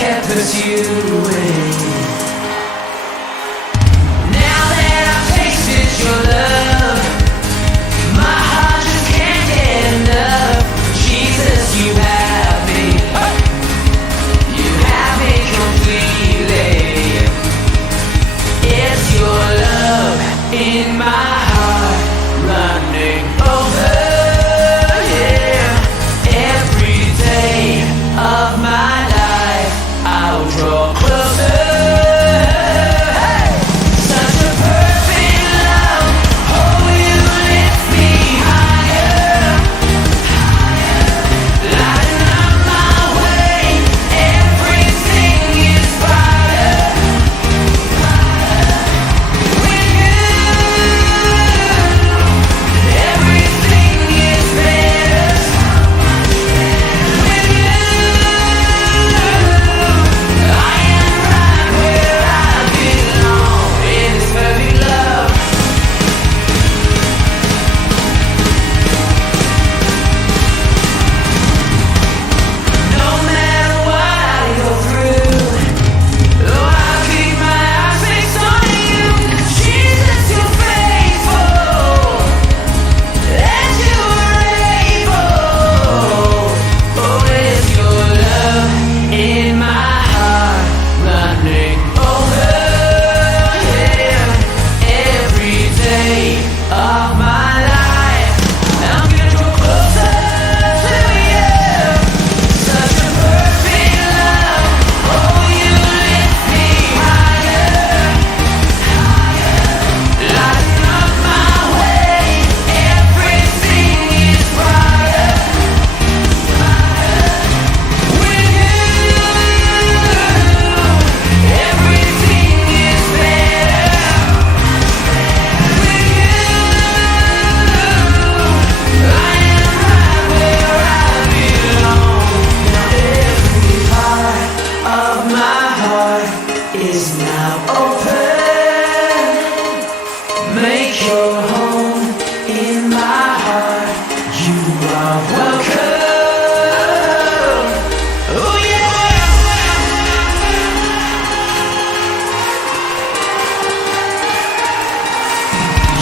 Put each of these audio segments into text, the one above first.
kept pursuing. Now that I've tasted your love, my heart just can't get enough. Jesus, you have me. You have me completely. It's your love in my heart running over. Yeah, every day of my life I'll draw closer. Is now open. Make your home in my heart. You are welcome. Oh yeah.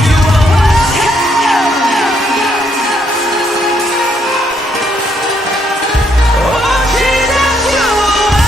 You are welcome. Oh Jesus, you are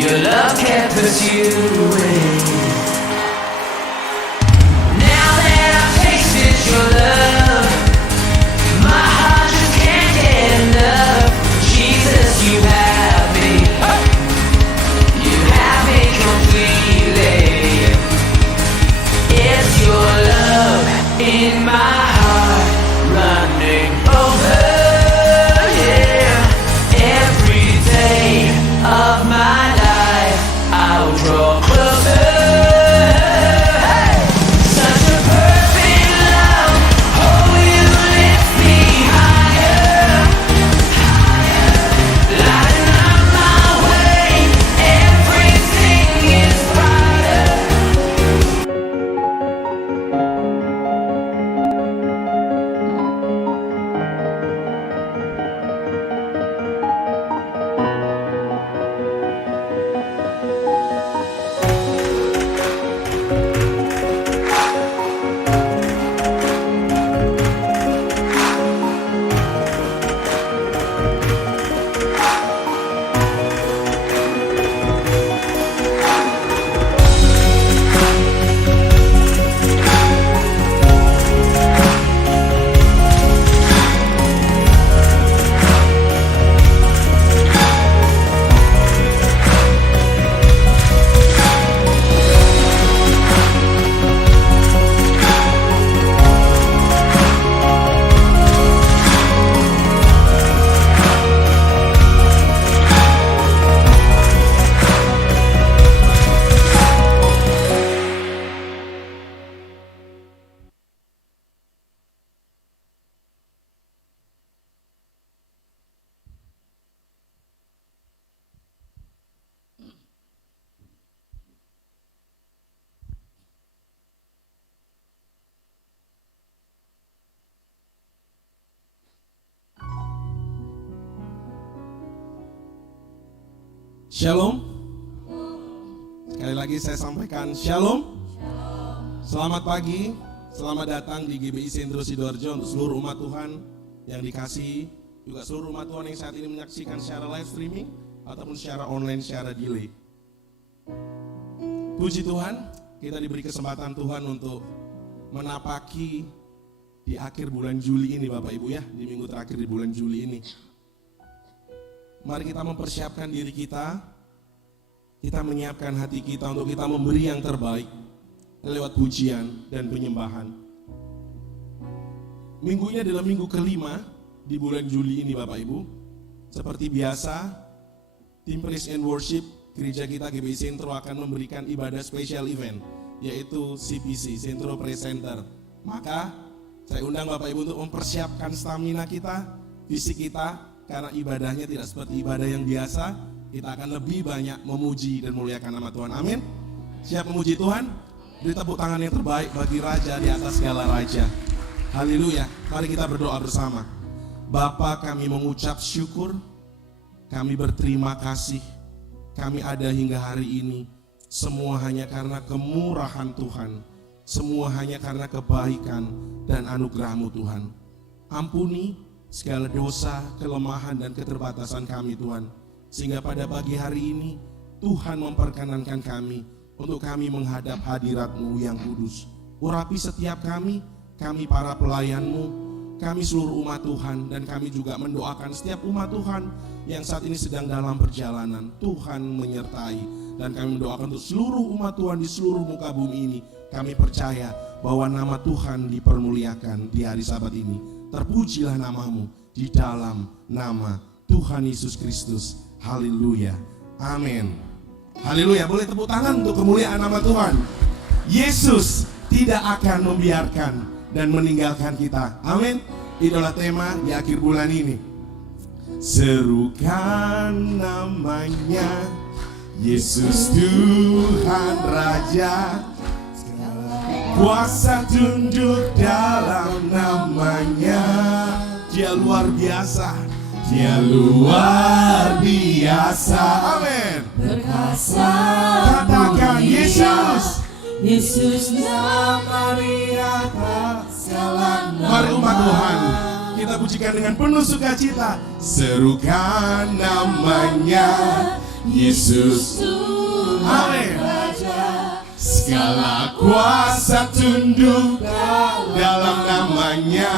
your love kept pursuing. Now that I've tasted your love, my heart just can't get enough. Jesus, you have me. You have me completely. It's your love in my heart running over. Yeah, every day of my life I'll draw closer. Shalom. Sekali lagi saya sampaikan Shalom. Selamat pagi, selamat datang di GBI Sentro Sidoarjo untuk seluruh umat Tuhan yang dikasihi, juga seluruh umat Tuhan yang saat ini menyaksikan secara live streaming ataupun secara online, secara delay. Puji Tuhan, kita diberi kesempatan Tuhan untuk menapaki di akhir bulan Juli ini Bapak Ibu ya, di minggu terakhir di bulan Juli ini. Mari kita mempersiapkan diri kita menyiapkan hati kita untuk kita memberi yang terbaik lewat pujian dan penyembahan. Minggu ini adalah minggu kelima di bulan Juli ini Bapak Ibu. Seperti biasa, tim Praise and Worship gereja kita GBI Sentro akan memberikan ibadah spesial event, yaitu CPC, Sentro Praise Center. Maka saya undang Bapak Ibu untuk mempersiapkan stamina kita, fisik kita, karena ibadahnya tidak seperti ibadah yang biasa. Kita akan lebih banyak memuji dan memuliakan nama Tuhan. Amin. Siap memuji Tuhan? Beri tepuk tangan yang terbaik bagi Raja di atas segala Raja. Haleluya. Mari kita berdoa bersama. Bapa, kami mengucap syukur, kami berterima kasih, kami ada hingga hari ini. Semua hanya karena kemurahan Tuhan, semua hanya karena kebaikan dan anugerah-Mu Tuhan. Ampuni segala dosa, kelemahan dan keterbatasan kami Tuhan. Sehingga pada pagi hari ini Tuhan memperkenankan kami untuk kami menghadap hadirat-Mu yang kudus. Urapi setiap kami para pelayan-Mu, kami seluruh umat Tuhan, dan kami juga mendoakan setiap umat Tuhan yang saat ini sedang dalam perjalanan. Tuhan menyertai, dan kami mendoakan untuk seluruh umat Tuhan di seluruh muka bumi ini. Kami percaya bahwa nama Tuhan dipermuliakan di hari Sabat ini. Terpujilah nama-Mu di dalam nama Tuhan Yesus Kristus. Haleluya. Amin. Haleluya. Boleh tepuk tangan untuk kemuliaan nama Tuhan. Yesus tidak akan membiarkan dan meninggalkan kita. Amin. Itulah tema di akhir bulan ini. Serukan namanya, Yesus Tuhan Raja. Kuasa tunduk dalam namanya. Dia luar biasa, Dia luar biasa. Amin. Perkasa, katakan Yesus. Yesus nama Dia segala nama. Mari umat Tuhan, kita pujikan dengan penuh sukacita. Serukan namanya, Yesus Tuhan Amin. Raja. Segala kuasa tunduk dalam namanya.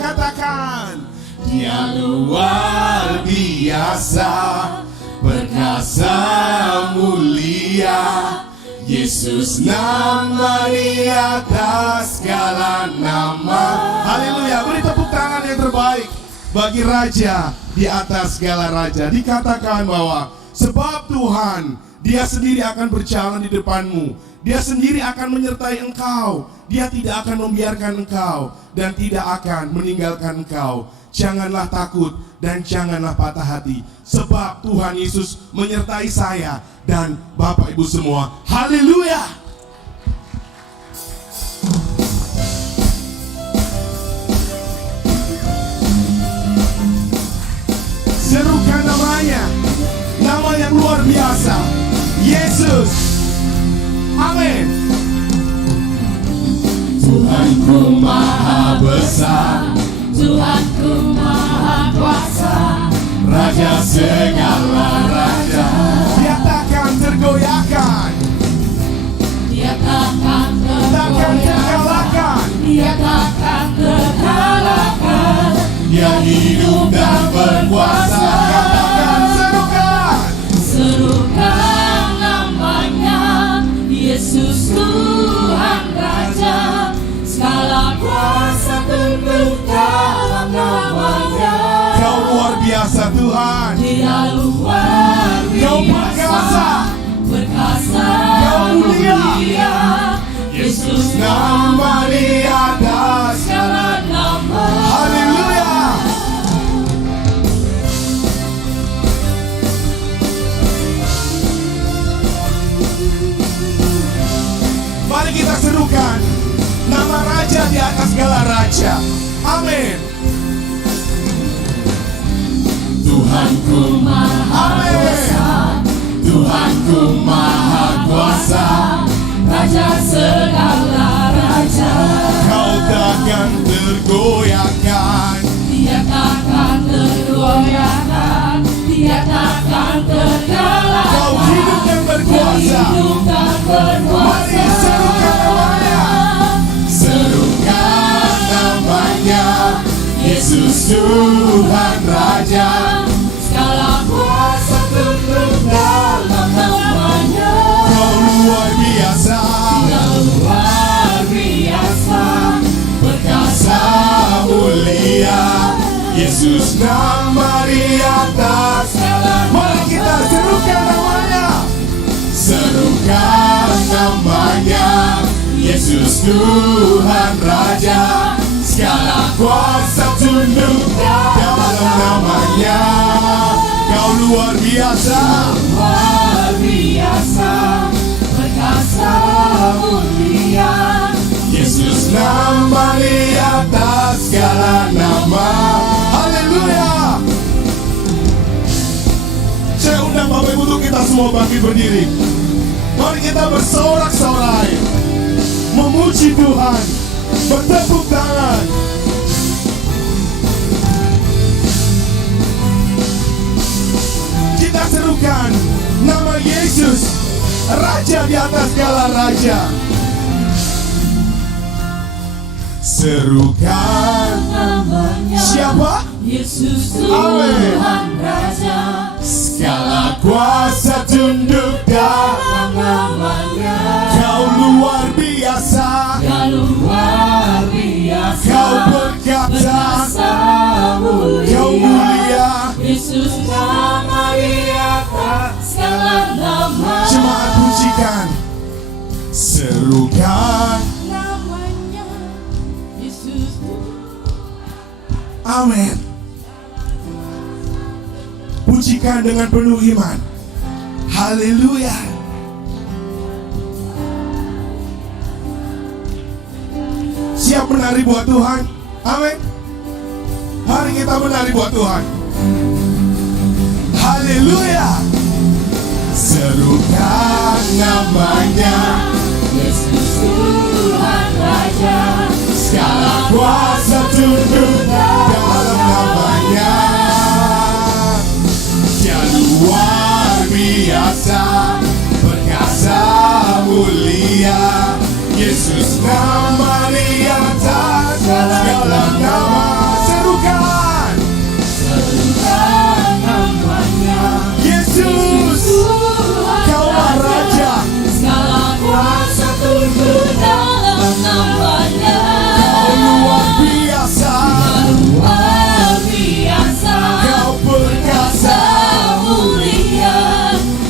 Katakan, Dia luar biasa, perkasa mulia. Yesus nama di atas segala nama. Haleluya. Beri tepuk tangan yang terbaik bagi Raja di atas segala Raja. Dikatakan bahwa sebab Tuhan, Dia sendiri akan berjalan di depanmu. Dia sendiri akan menyertai engkau. Dia tidak akan membiarkan engkau dan tidak akan meninggalkan engkau. Janganlah takut dan janganlah patah hati, sebab Tuhan Yesus menyertai saya dan Bapak Ibu semua. Haleluya. Serukan namanya, nama yang luar biasa, Yesus. Amin. Tuhanku maha besar, Tuhanku maha kuasa, Raja segala raja. Dia takkan tergoyahkan, Dia takkan takkan tergoyahkan, terkalahkan. Dia takkan terkalahkan. Dia hidup dan berkuasa. Katakan, serukan. Serukan namanya, Yesus Tuhan Raja. Segala kuasa tunduk dalam namanya. Kau luar biasa Tuhan. Dia luar Kau biasa, perkasa, Kau mulia. Yesus Nama di atas segala nama. Haleluya. Mari kita serukan nama Raja di atas segala raja. Amin. Tuhanku maha Amin. besar, Tuhanku maha kuasa, Raja segala raja. Kau takkan tergoyahkan. Dia takkan tergoyahkan, Dia takkan terkalahkan. Kau hidup yang berkuasa. Hidup dan berkuasa. Mari serukan namanya. Serukan namanya, Yesus Tuhan Raja. Segala kuasa tunduk dalam namanya. Kau luar biasa, Luar biasa, perkasa mulia, Yesus nama di atas. Mari kita serukan namanya. Serukan namanya, Yesus Tuhan Raja. Segala kuasa tunduk dalam namanya. Kau luar biasa, luar biasa, perkasa mulia. Yesus nama di atas segala nama. Haleluya. Saya undang Bapak Ibu untuk kita semua bangkit berdiri. Mari kita bersorak-sorai, memuji Tuhan, bertepuk tangan. Kita serukan nama Yesus, Raja di atas segala raja. Serukan Namanya siapa? Yesus Amin. Tuhan Raja. Segala kuasa tunduk dalam Namanya Kau luar biasa, Dia luar biasa, Kau berkata, perkasa mulia. Kau mulia. Yesus nama di atas segala nama. Jemaat pujikan, serukan. Namanya Yesus Tuhan. Amin. Pujikan dengan penuh iman. Haleluya. Siap menari buat Tuhan? Amin. Mari kita menari buat Tuhan. Haleluya. Serukan namanya, Yesus Tuhan Raja. segala kuasa tunduk dalam namanya. Dia luar biasa, perkasa mulia, Yesus nama di atas segala nama. Serukan Serukan namanya Yesus, Kau Raja. Segala kuasa tunduk dalam namanya. Kau luar biasa, Luar biasa, Kau perkasa, mulia.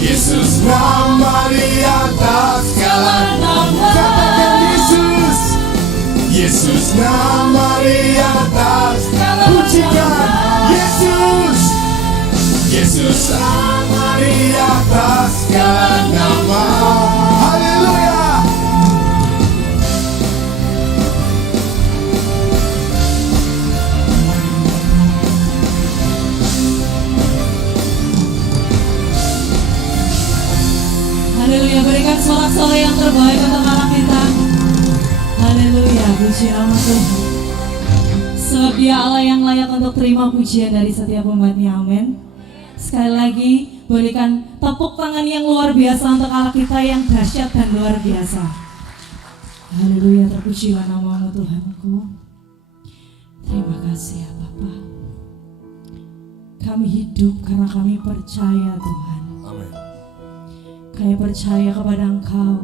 Yesus nama di atas segala nama. Katakan Yesus, Yesus nama di atas. Pujikan Yesus, Yesus nama di atas segala nama. Haleluya. Haleluya, berikan sorak-sorai yang terbaik untuk Allah kita. Haleluya, puji nama Tuhan. Sebab Dia Allah yang layak untuk terima pujian dari setiap umatnya, amin. Sekali lagi, berikan tepuk tangan yang luar biasa untuk Allah kita yang dahsyat dan luar biasa. Haleluya, terpujilah nama-Mu Tuhanku. Terima kasih ya Bapa. Kami hidup karena kami percaya Tuhan. Amin. Kami percaya kepada Engkau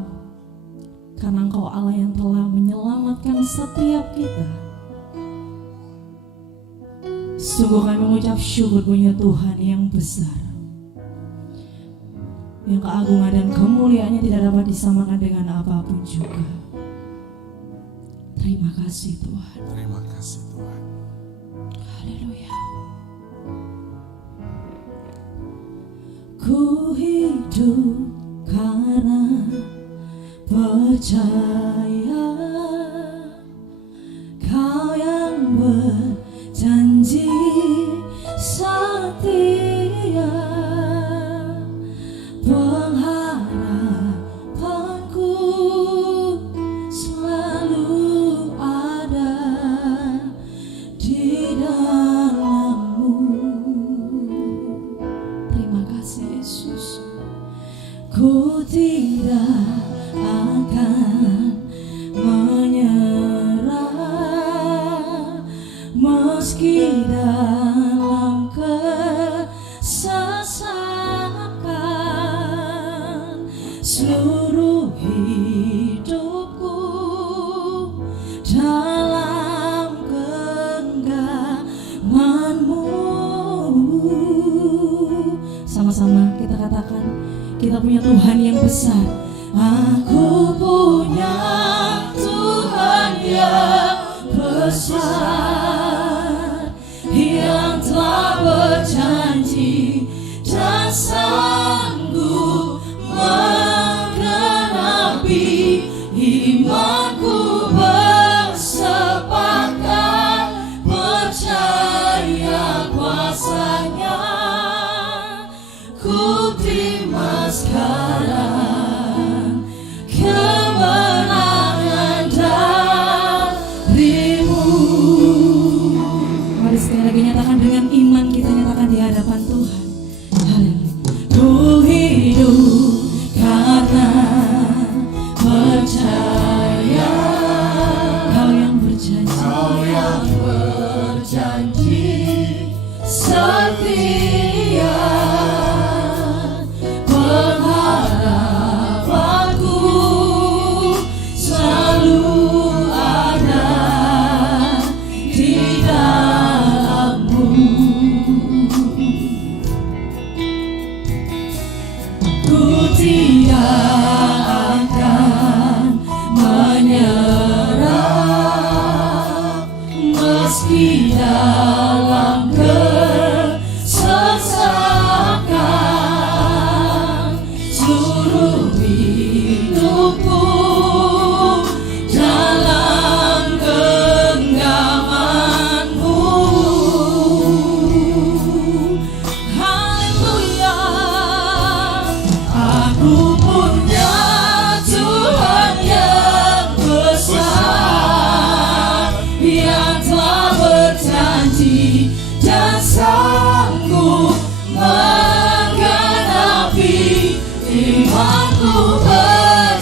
karena Engkau Allah yang telah menyelamatkan setiap kita. Sungguh kami mengucap syukur punya Tuhan yang besar, yang keagungan dan kemuliaannya tidak dapat disamakan dengan apapun juga. Terima kasih Tuhan. Terima kasih Tuhan. Haleluya. Ku hidup karena percaya Kau yang berjanji setia. di dalam-Mu. Terima kasih Yesus. Ku tidak akan menyerah meski dalam kesesakan. Seluruh hidupku dalam genggaman-Mu. Sama-sama kita katakan, kita punya Tuhan yang besar. Aku punya Tuhan yang besar, yang telah berjanji dan sanggup menggenapi imanku. Bersepakat percaya kuasa-Nya, ku terima sekarang kemenangan dari-Mu. Mari sekali lagi nyatakan dengan iman, kita nyatakan di hadapan Tuhan. Haleluya. Ku hidup karena percaya Kau yang berjanji, Kau yang berjanji setia. Pengharapanku selalu ada di dalam-Mu. Ku tidak akan menyerah meski dalam kesesakan. Seluruh hidupku dalam genggaman-Mu. Haleluya. Aku punya Tuhan yang besar, yang telah berjanji dan sanggup menggenapi imanku.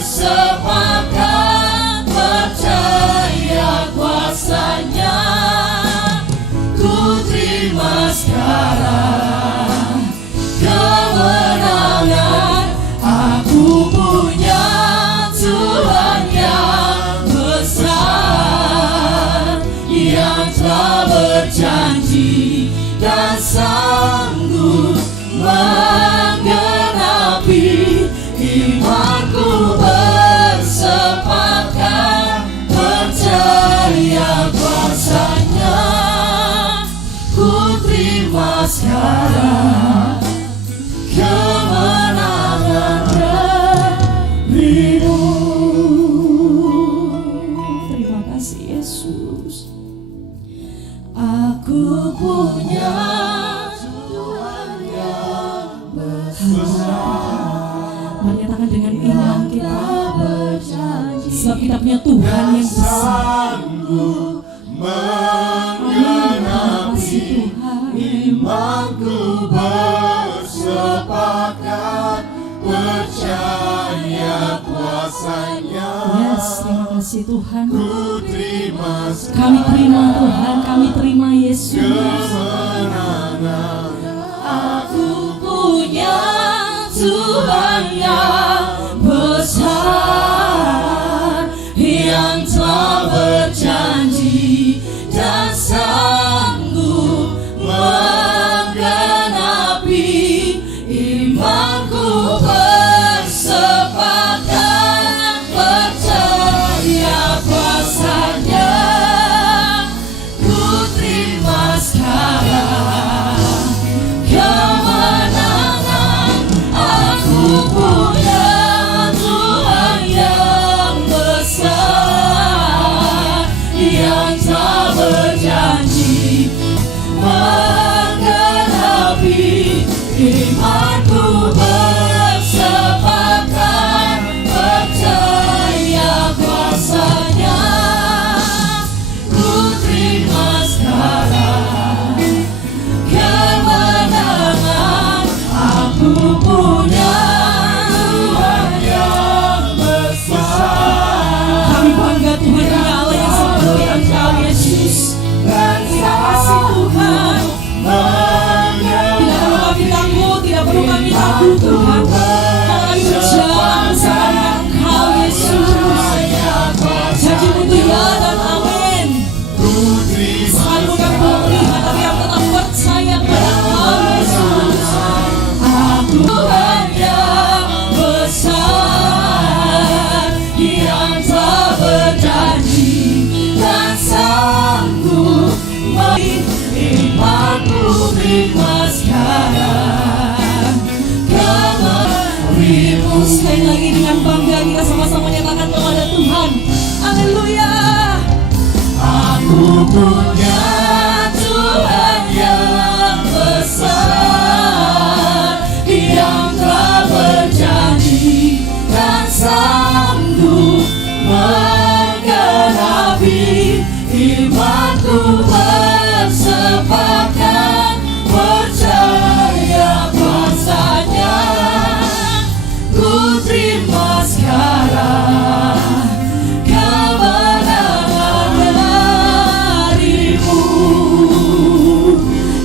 Bersepakat percaya kuasa-Nya, ku terima sekarang kemenangan. Aku punya Tuhan yang besar, yang telah berjanji dan sanggup menggenapi imanku. Bersepakat percaya kuasa-Nya, ku terima sekarang kemenangan dari-Mu. Terima kasih Yesus. Aku punya Tuhan yang besar. Mari nyatakan dengan iman kita, sebab kita punya Tuhan yang besar. menggenapi imanku. Bersepakat percaya kuasa-Nya. Yes, terima kasih Tuhan. Ku terima Kami terima Tuhan, kami terima Yesus. kemenangan. Aku punya Tuhan yang besar, yang telah berjanji dan sanggup menggenapi imanku. Bersepakat percaya kuasa-Nya, ku terima sekarang kemenangan. Aku punya Tuhan yang besar, yang tak berjanji menggenapi imanku. Bersepakat percaya kuasa-Nya, ku terima sekarang terima sekarang kembalimu. Sekali lagi dengan bangga kita sama-sama nyatakan kepada Tuhan, haleluya. Aku punya Tuhan yang besar, yang telah berjanji dan sanggup menggenapi. Imanku bersepakat percaya kuasanya. Ku terima sekarang kemenangan darimu.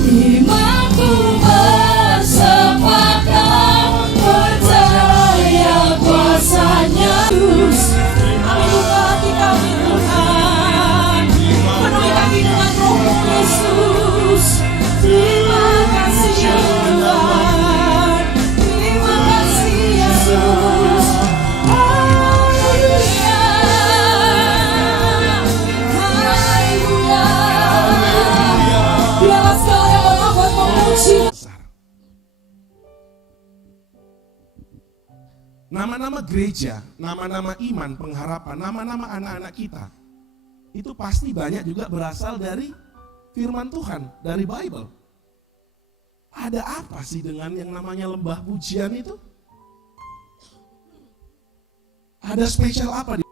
Imanku bersepakat percaya kuasanya. Haleluya, kita Tuhan, penuhi kami dengan Roh Yesus. Terima kasih ya Tuhan, terima kasih Yesus. Haleluya, haleluya. Biarlah segala yang berbuat memuji. Nama-nama gereja, nama-nama iman, pengharapan, nama-nama anak-anak kita itu pasti banyak juga berasal dari firman Tuhan, dari Bible. Ada apa sih dengan yang namanya lembah pujian itu? Ada spesial apa di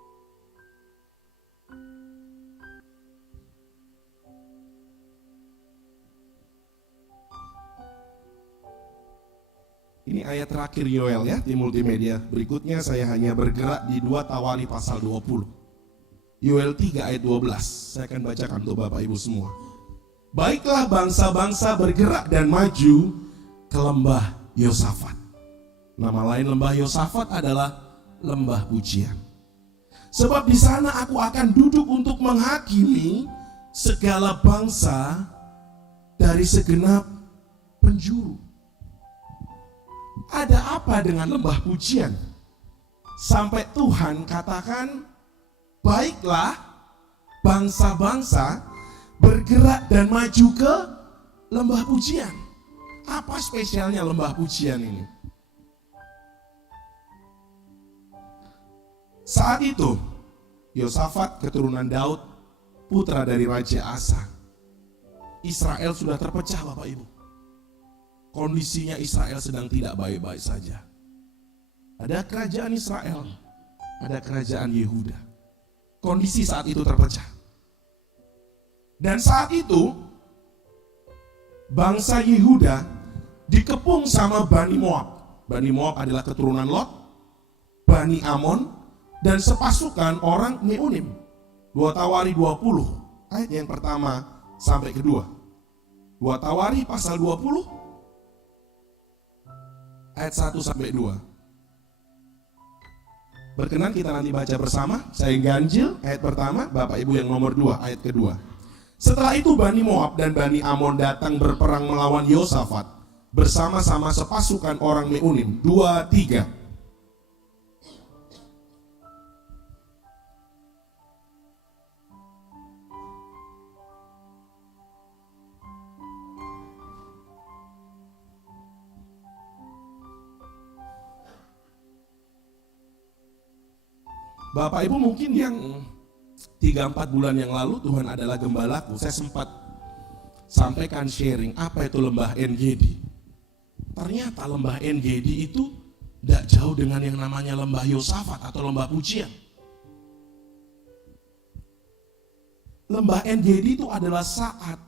Ini ayat terakhir Yoel ya di multimedia. Berikutnya saya hanya bergerak di 2 Tawari pasal 20. Yoel 3 ayat 12. Saya akan bacakan untuk Bapak Ibu semua. Baiklah bangsa-bangsa bergerak dan maju ke lembah Yosafat. Nama lain lembah Yosafat adalah lembah pujian. Sebab di sana aku akan duduk untuk menghakimi segala bangsa dari segenap penjuru. Ada apa dengan lembah pujian? Sampai Tuhan katakan, baiklah bangsa-bangsa bergerak dan maju ke lembah pujian. Apa spesialnya lembah pujian ini? Saat itu, Yosafat keturunan Daud, putra dari Raja Asa. Israel sudah terpecah Bapak Ibu. Kondisinya Israel sedang tidak baik-baik saja. Ada kerajaan Israel, ada kerajaan Yehuda. Kondisi saat itu terpecah. Dan saat itu bangsa Yehuda dikepung sama Bani Moab. Bani Moab adalah keturunan Lot, Bani Amon, dan sepasukan orang Meunim. 2 Tawari 20 ayat yang pertama sampai kedua. 2 Tawari pasal 20 ayat 1 sampai 2. Berkenan kita nanti baca bersama. Saya ganjil ayat pertama, Bapak Ibu yang nomor 2 ayat kedua. Setelah itu Bani Moab dan Bani Amon datang berperang melawan Yosafat bersama-sama sepasukan orang Meunim. 2, 3. Bapak Ibu mungkin yang 3-4 bulan yang lalu Tuhan adalah gembalaku. Saya sempat sampaikan sharing apa itu lembah En-Gedi. Ternyata lembah En-Gedi itu tidak jauh dengan yang namanya lembah Yosafat atau lembah pujian. Lembah En-Gedi itu adalah saat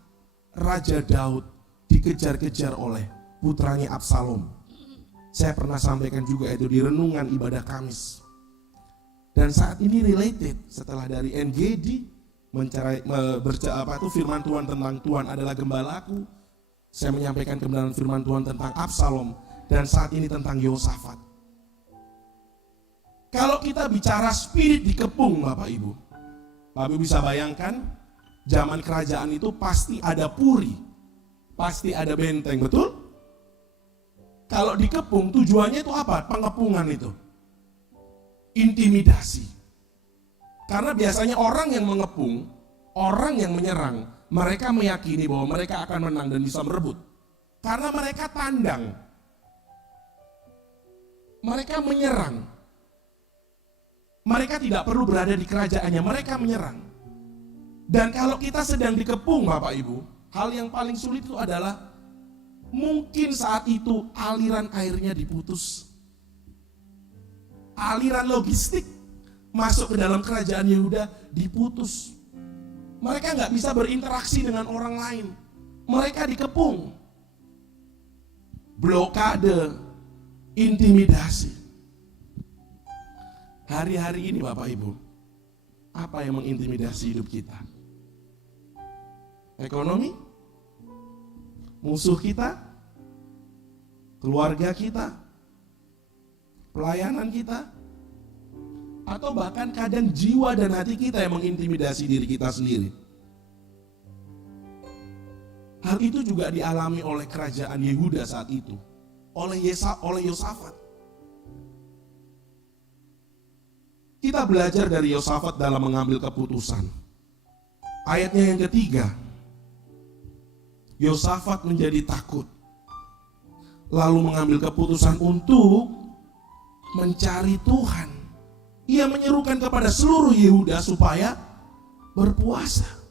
Raja Daud dikejar-kejar oleh putranya Absalom. Saya pernah sampaikan juga itu di renungan ibadah Kamis. Dan saat ini related setelah dari En-Gedi firman Tuhan tentang Tuhan adalah gembalaku. Saya menyampaikan kebenaran firman Tuhan tentang Absalom dan saat ini tentang Yosafat. Kalau kita bicara spirit dikepung Bapak Ibu bisa bayangkan zaman kerajaan itu pasti ada puri, pasti ada benteng, betul? Kalau dikepung tujuannya itu apa? Pengepungan itu. Intimidasi. Karena biasanya orang yang mengepung, orang yang menyerang, mereka meyakini bahwa mereka akan menang dan bisa merebut. Karena mereka tandang. Mereka menyerang. Mereka tidak perlu berada di kerajaannya, mereka menyerang. Dan kalau kita sedang dikepung Bapak Ibu, hal yang paling sulit itu adalah mungkin saat itu aliran airnya diputus. Aliran logistik masuk ke dalam kerajaan Yehuda diputus. Mereka nggak bisa berinteraksi dengan orang lain. Mereka dikepung. Blokade, intimidasi. Hari-hari ini Bapak Ibu, apa yang mengintimidasi hidup kita? Ekonomi? Musuh kita? Keluarga kita? Pelayanan kita? Atau bahkan kadang jiwa dan hati kita yang mengintimidasi diri kita sendiri. Hal itu juga dialami oleh kerajaan Yehuda saat itu, oleh Yosafat. Kita belajar dari Yosafat dalam mengambil keputusan. Ayatnya yang ketiga, Yosafat menjadi takut, lalu mengambil keputusan untuk mencari Tuhan. Ia menyerukan kepada seluruh Yehuda supaya berpuasa.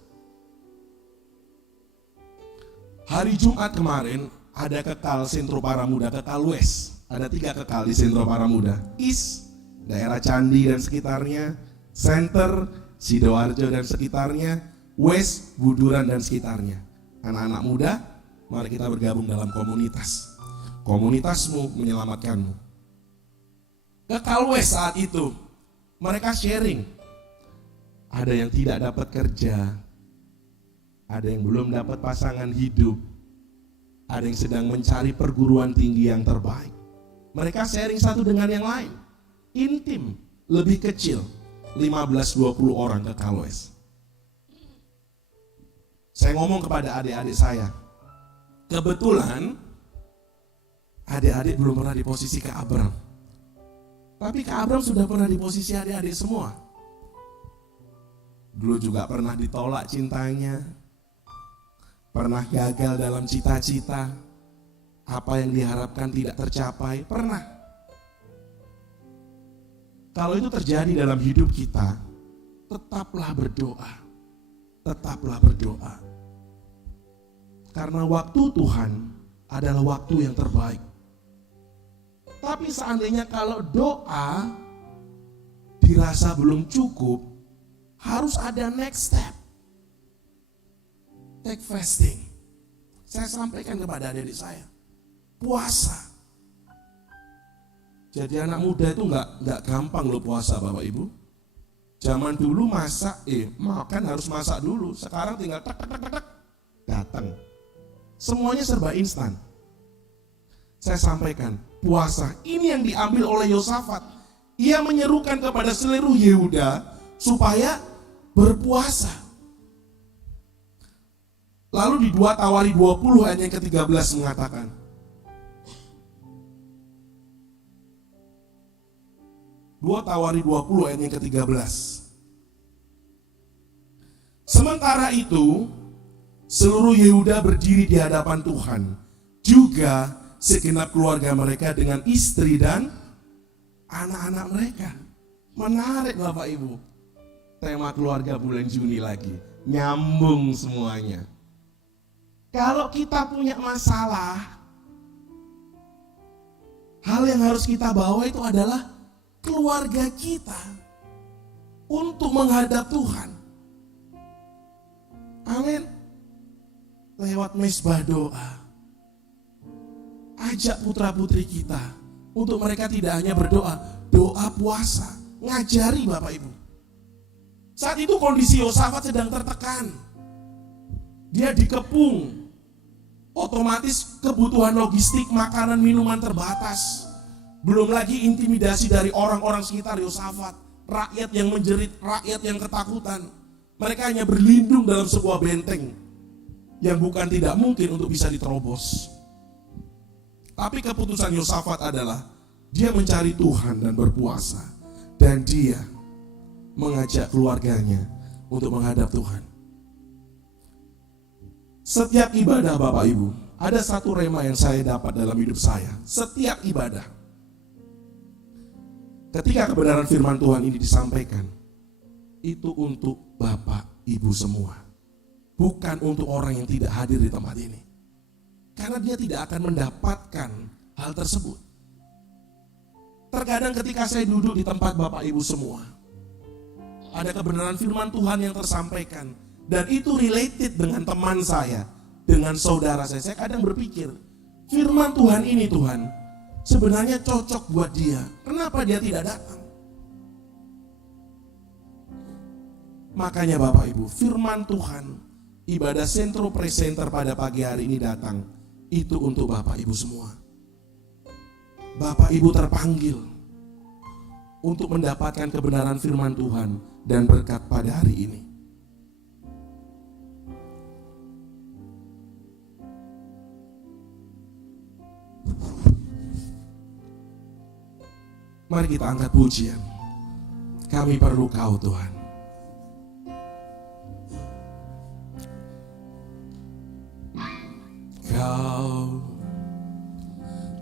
Hari Jumat kemarin ada kekal Sentro Paramuda, kekal West. Ada 3 kekal di Sentro Paramuda. East, daerah Candi dan sekitarnya. Center, Sidoarjo dan sekitarnya. West, Buduran dan sekitarnya. Anak-anak muda, mari kita bergabung dalam komunitas. Komunitasmu menyelamatkanmu. Kekal West saat itu, mereka sharing. Ada yang tidak dapat kerja, ada yang belum dapat pasangan hidup, ada yang sedang mencari perguruan tinggi yang terbaik. Mereka sharing satu dengan yang lain. Intim, lebih kecil, 15-20 orang ke Kalwes. Saya ngomong kepada adik-adik saya, kebetulan adik-adik belum pernah di posisi Kak Abram. Tapi Kak Abram sudah pernah di posisi adik-adik semua. Dulu juga pernah ditolak cintanya, pernah gagal dalam cita-cita, apa yang diharapkan tidak tercapai, pernah. Kalau itu terjadi dalam hidup kita, tetaplah berdoa. Tetaplah berdoa. Karena waktu Tuhan adalah waktu yang terbaik. Tapi seandainya kalau doa dirasa belum cukup, harus ada next step. Take fasting. Saya sampaikan kepada adik-adik saya, puasa. Jadi anak muda itu nggak gampang loh puasa Bapak Ibu. Zaman dulu masak, makan harus masak dulu. Sekarang tinggal tak datang. Semuanya serba instan. Saya sampaikan, puasa ini yang diambil oleh Yosafat. Ia menyerukan kepada seluruh Yehuda supaya berpuasa. Lalu di 2 Tawari 20 ayat yang ke-13 mengatakan, Dua Tawari 20 ayat yang ke-13. Sementara itu, seluruh Yehuda berdiri di hadapan Tuhan, juga segenap keluarga mereka dengan istri dan anak-anak mereka. Menarik Bapak Ibu. Tema keluarga bulan Juni lagi, nyambung semuanya. Kalau kita punya masalah, hal yang harus kita bawa itu adalah keluarga kita untuk menghadap Tuhan. Amin. Lewat mezbah doa, ajak putra-putri kita untuk mereka tidak hanya berdoa, doa puasa, ngajari Bapak Ibu. Saat itu kondisi Yosafat sedang tertekan. Dia dikepung. Otomatis kebutuhan logistik, makanan, minuman terbatas. Belum lagi intimidasi dari orang-orang sekitar Yosafat, rakyat yang menjerit, rakyat yang ketakutan. Mereka hanya berlindung dalam sebuah benteng yang bukan tidak mungkin untuk bisa diterobos. Tapi keputusan Yosafat adalah dia mencari Tuhan dan berpuasa, dan dia mengajak keluarganya untuk menghadap Tuhan. Setiap ibadah Bapak Ibu Ada satu rema yang saya dapat dalam hidup saya. Setiap ibadah, ketika kebenaran firman Tuhan ini disampaikan, itu untuk Bapak Ibu semua, bukan untuk orang yang tidak hadir di tempat ini. Karena dia tidak akan mendapatkan hal tersebut. Terkadang ketika saya duduk di tempat Bapak Ibu semua, ada kebenaran firman Tuhan yang tersampaikan, dan itu related dengan teman saya, dengan saudara saya. Saya kadang berpikir, firman Tuhan ini Tuhan, sebenarnya cocok buat dia. Kenapa dia tidak datang? Makanya Bapak Ibu, firman Tuhan, ibadah Sentro Presenter pada pagi hari ini datang, itu untuk Bapak Ibu semua. Bapak Ibu terpanggil untuk mendapatkan kebenaran firman Tuhan dan berkat pada hari ini. Mari kita angkat pujian. Kami perlu Kau Tuhan. Kau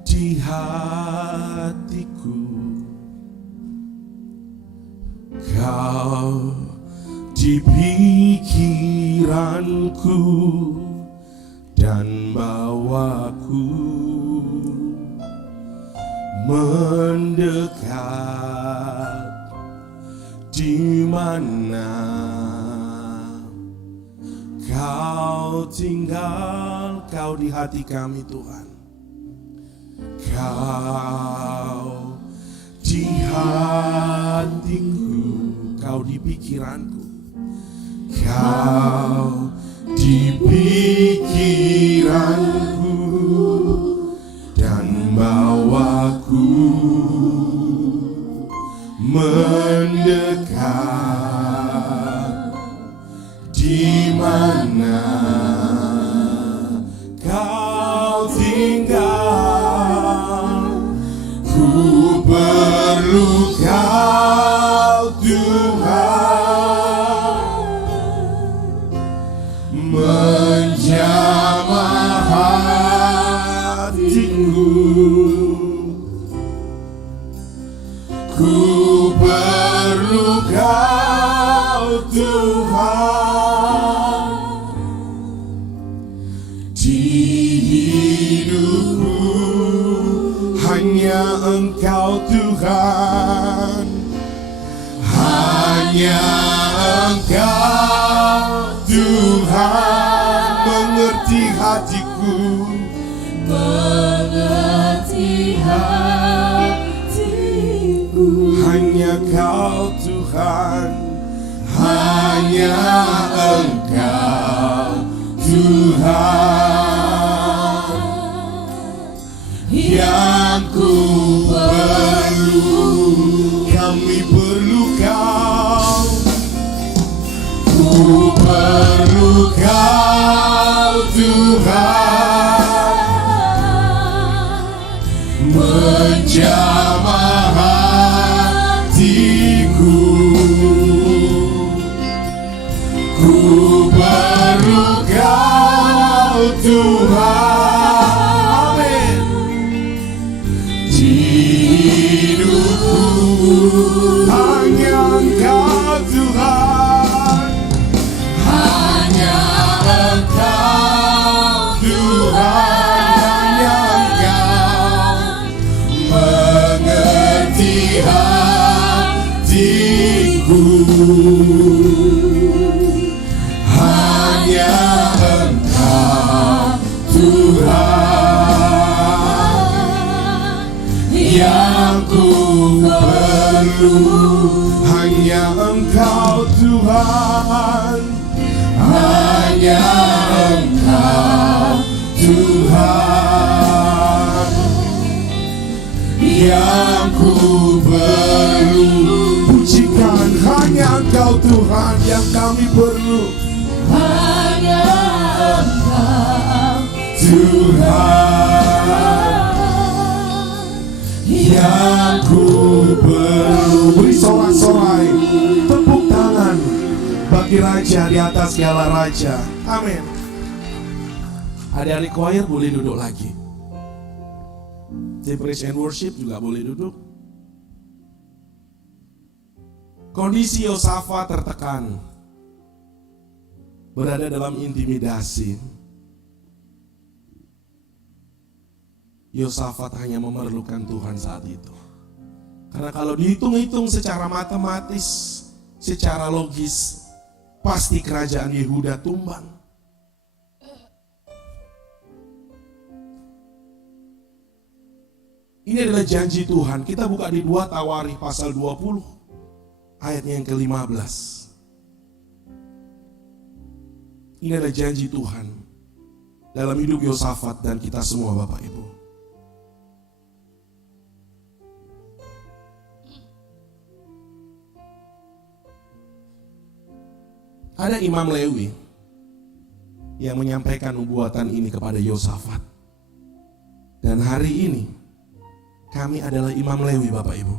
di hatiku, Kau di pikiranku, dan bawaku mendekat di mana Kau tinggal. Kau di hati kami Tuhan, Kau di hatiku, Kau di pikiranku, Kau di pikiranku, dan bawaku mendekat di mana Kau tinggal. Ku perlu Kau Tuhan, menjamah hatiku. Ku perlu Kau Tuhan, di hidupku hanya Engkau Tuhan, hanya Engkau Tuhan, mengerti hatiku, mengerti hatiku. hanya Kau Tuhan, hanya Engkau Tuhan, yang ku perlu. Kami perlu Kau, ku perlu Kau Tuhan, menjamah hatiku. Ku perlu Kau Tuhan, amin. Di hidupku hanya Engkau Tuhan, hanya Engkau Tuhan, hanya Engkau mengerti hatiku, hanya Engkau Tuhan, yang ku perlu. Hanya Engkau Tuhan, hanya Engkau Tuhan, yang ku perlu. Pujikan, hanya Engkau Tuhan yang kami perlu, Hanya Engkau Tuhan, yang ku perlu. Beri sorak-sorai, tepuk tangan bagi Raja di atas segala raja. Amin. Adik-adik choir boleh duduk lagi. Tim praise and worship juga boleh duduk. Kondisi Yosafat tertekan, berada dalam intimidasi. Yosafat hanya memerlukan Tuhan saat itu. Karena kalau dihitung-hitung secara matematis, secara logis, pasti kerajaan Yehuda tumbang. Ini adalah janji Tuhan. Kita buka di 2 Tawarikh pasal 20, ayatnya yang ke-15. Ini adalah janji Tuhan dalam hidup Yosafat dan kita semua, Bapak Ibu. Ada Imam Lewi yang menyampaikan nubuatan ini kepada Yosafat. Dan hari ini kami adalah Imam Lewi, Bapak Ibu.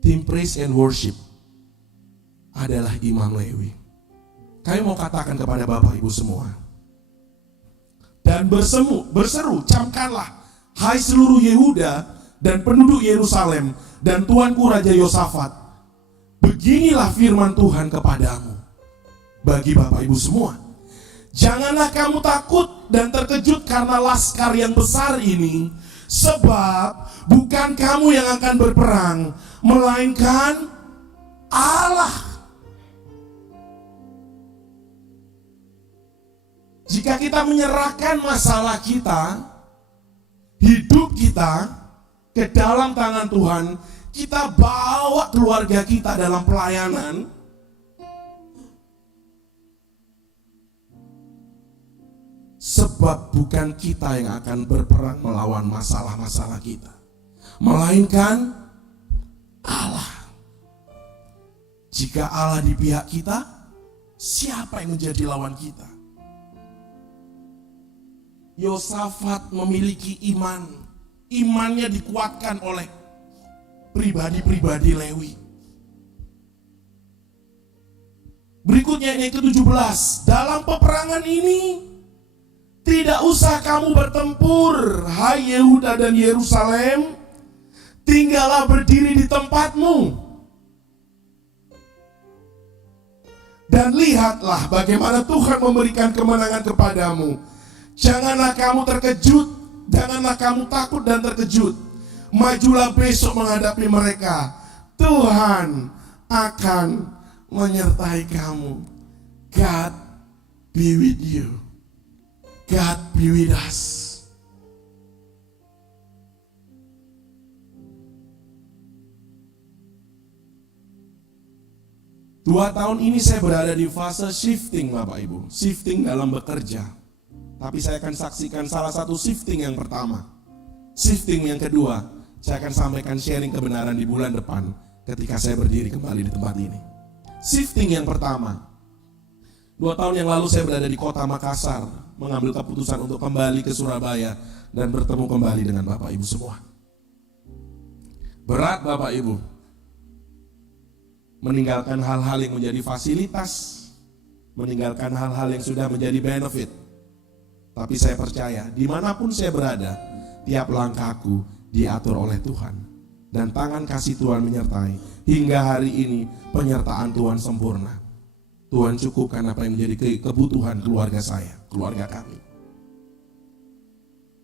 Tim praise and worship adalah Imam Lewi. Kami mau katakan kepada Bapak Ibu semua. Dan berseru, camkanlah, hai seluruh Yehuda dan penduduk Yerusalem dan tuanku Raja Yosafat. Beginilah firman Tuhan kepadamu. Bagi Bapak Ibu semua. Janganlah kamu takut dan terkejut karena laskar yang besar ini. Sebab bukan kamu yang akan berperang, melainkan Allah. Jika kita menyerahkan masalah kita, hidup kita ke dalam tangan Tuhan, kita bawa keluarga kita dalam pelayanan, sebab bukan kita yang akan berperang melawan masalah-masalah kita, melainkan Allah. Jika Allah di pihak kita, siapa yang menjadi lawan kita? Yosafat memiliki iman. Imannya dikuatkan oleh pribadi-pribadi Lewi. Berikutnya yang ke-17. Dalam peperangan ini tidak usah kamu bertempur, hai Yehuda dan Yerusalem, tinggallah berdiri di tempatmu. Dan lihatlah bagaimana Tuhan memberikan kemenangan kepadamu. Janganlah kamu terkejut, janganlah kamu takut dan terkejut. Majulah besok menghadapi mereka. Tuhan akan menyertai kamu. God be with you. God be with us. Dua tahun ini saya berada di fase shifting, Bapak Ibu. Shifting dalam bekerja. Tapi saya akan saksikan salah satu shifting yang pertama. Shifting yang kedua, saya akan sampaikan sharing kebenaran di bulan depan ketika saya berdiri kembali di tempat ini. Shifting yang pertama. 2 tahun yang lalu saya berada di kota Makassar, mengambil keputusan untuk kembali ke Surabaya dan bertemu kembali dengan Bapak Ibu semua. Berat Bapak Ibu, meninggalkan hal-hal yang menjadi fasilitas, meninggalkan hal-hal yang sudah menjadi benefit. Tapi saya percaya, dimanapun saya berada, tiap langkahku diatur oleh Tuhan. Dan tangan kasih Tuhan menyertai. Hingga hari ini penyertaan Tuhan sempurna. Tuhan cukupkan apa yang menjadi kebutuhan keluarga saya, keluarga kami.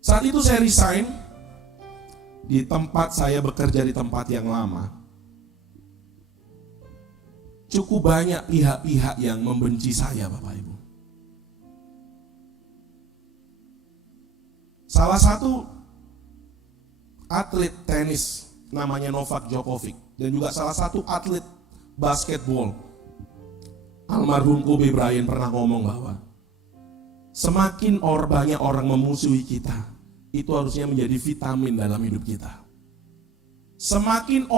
Saat itu saya resign di tempat saya bekerja di tempat yang lama. Cukup banyak pihak-pihak yang membenci saya, Bapak Ibu. Salah satu atlet tenis namanya Novak Djokovic dan juga salah satu atlet basketball almarhum Kobe Bryant pernah ngomong bahwa semakin banyak orang memusuhi kita, itu harusnya menjadi vitamin dalam hidup kita. Semakin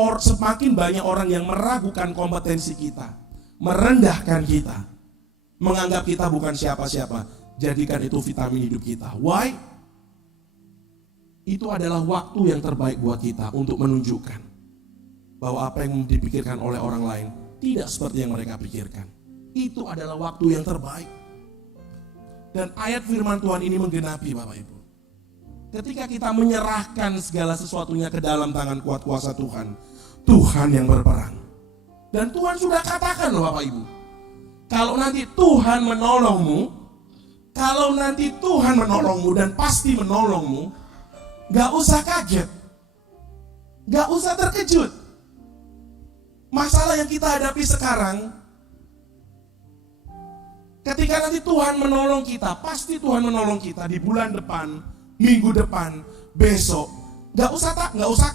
banyak orang yang meragukan kompetensi kita, merendahkan kita, menganggap kita bukan siapa-siapa, jadikan itu vitamin hidup kita. Why? Itu adalah waktu yang terbaik buat kita untuk menunjukkan bahwa apa yang dipikirkan oleh orang lain tidak seperti yang mereka pikirkan. Itu adalah waktu yang terbaik. Dan ayat firman Tuhan ini menggenapi Bapak Ibu. Ketika kita menyerahkan segala sesuatunya ke dalam tangan kuat kuasa Tuhan, Tuhan yang berperang. Dan Tuhan sudah katakan loh Bapak Ibu, kalau nanti Tuhan menolongmu dan pasti menolongmu, gak usah kaget, gak usah terkejut. Masalah yang kita hadapi sekarang, ketika nanti Tuhan menolong kita, pasti Tuhan menolong kita di bulan depan, minggu depan, besok. Gak usah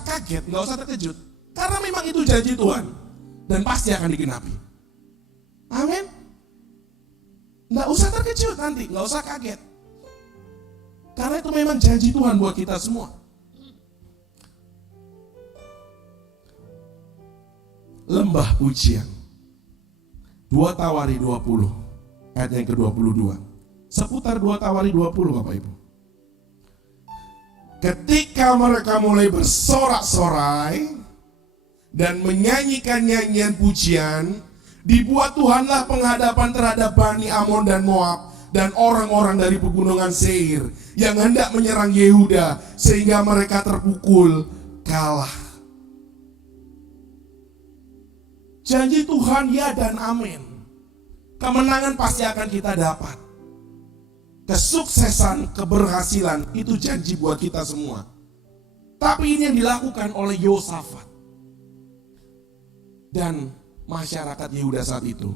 kaget, gak usah terkejut. Karena memang itu janji Tuhan. Dan pasti akan digenapi. Amin. Gak usah terkejut nanti, gak usah kaget. Karena itu memang janji Tuhan buat kita semua. Lembah pujian. 2 Tawari 20 ayat yang ke-22. Seputar 2 Tawari 20 Bapak Ibu. Ketika mereka mulai bersorak-sorai dan menyanyikan nyanyian pujian, dibuat Tuhanlah penghadapan terhadap Bani Amon dan Moab dan orang-orang dari pegunungan Seir yang hendak menyerang Yehuda sehingga mereka terpukul kalah. Janji Tuhan ya dan amin. Kemenangan pasti akan kita dapat. Kesuksesan, keberhasilan itu janji buat kita semua. Tapi ini yang dilakukan oleh Yosafat dan masyarakat Yehuda saat itu.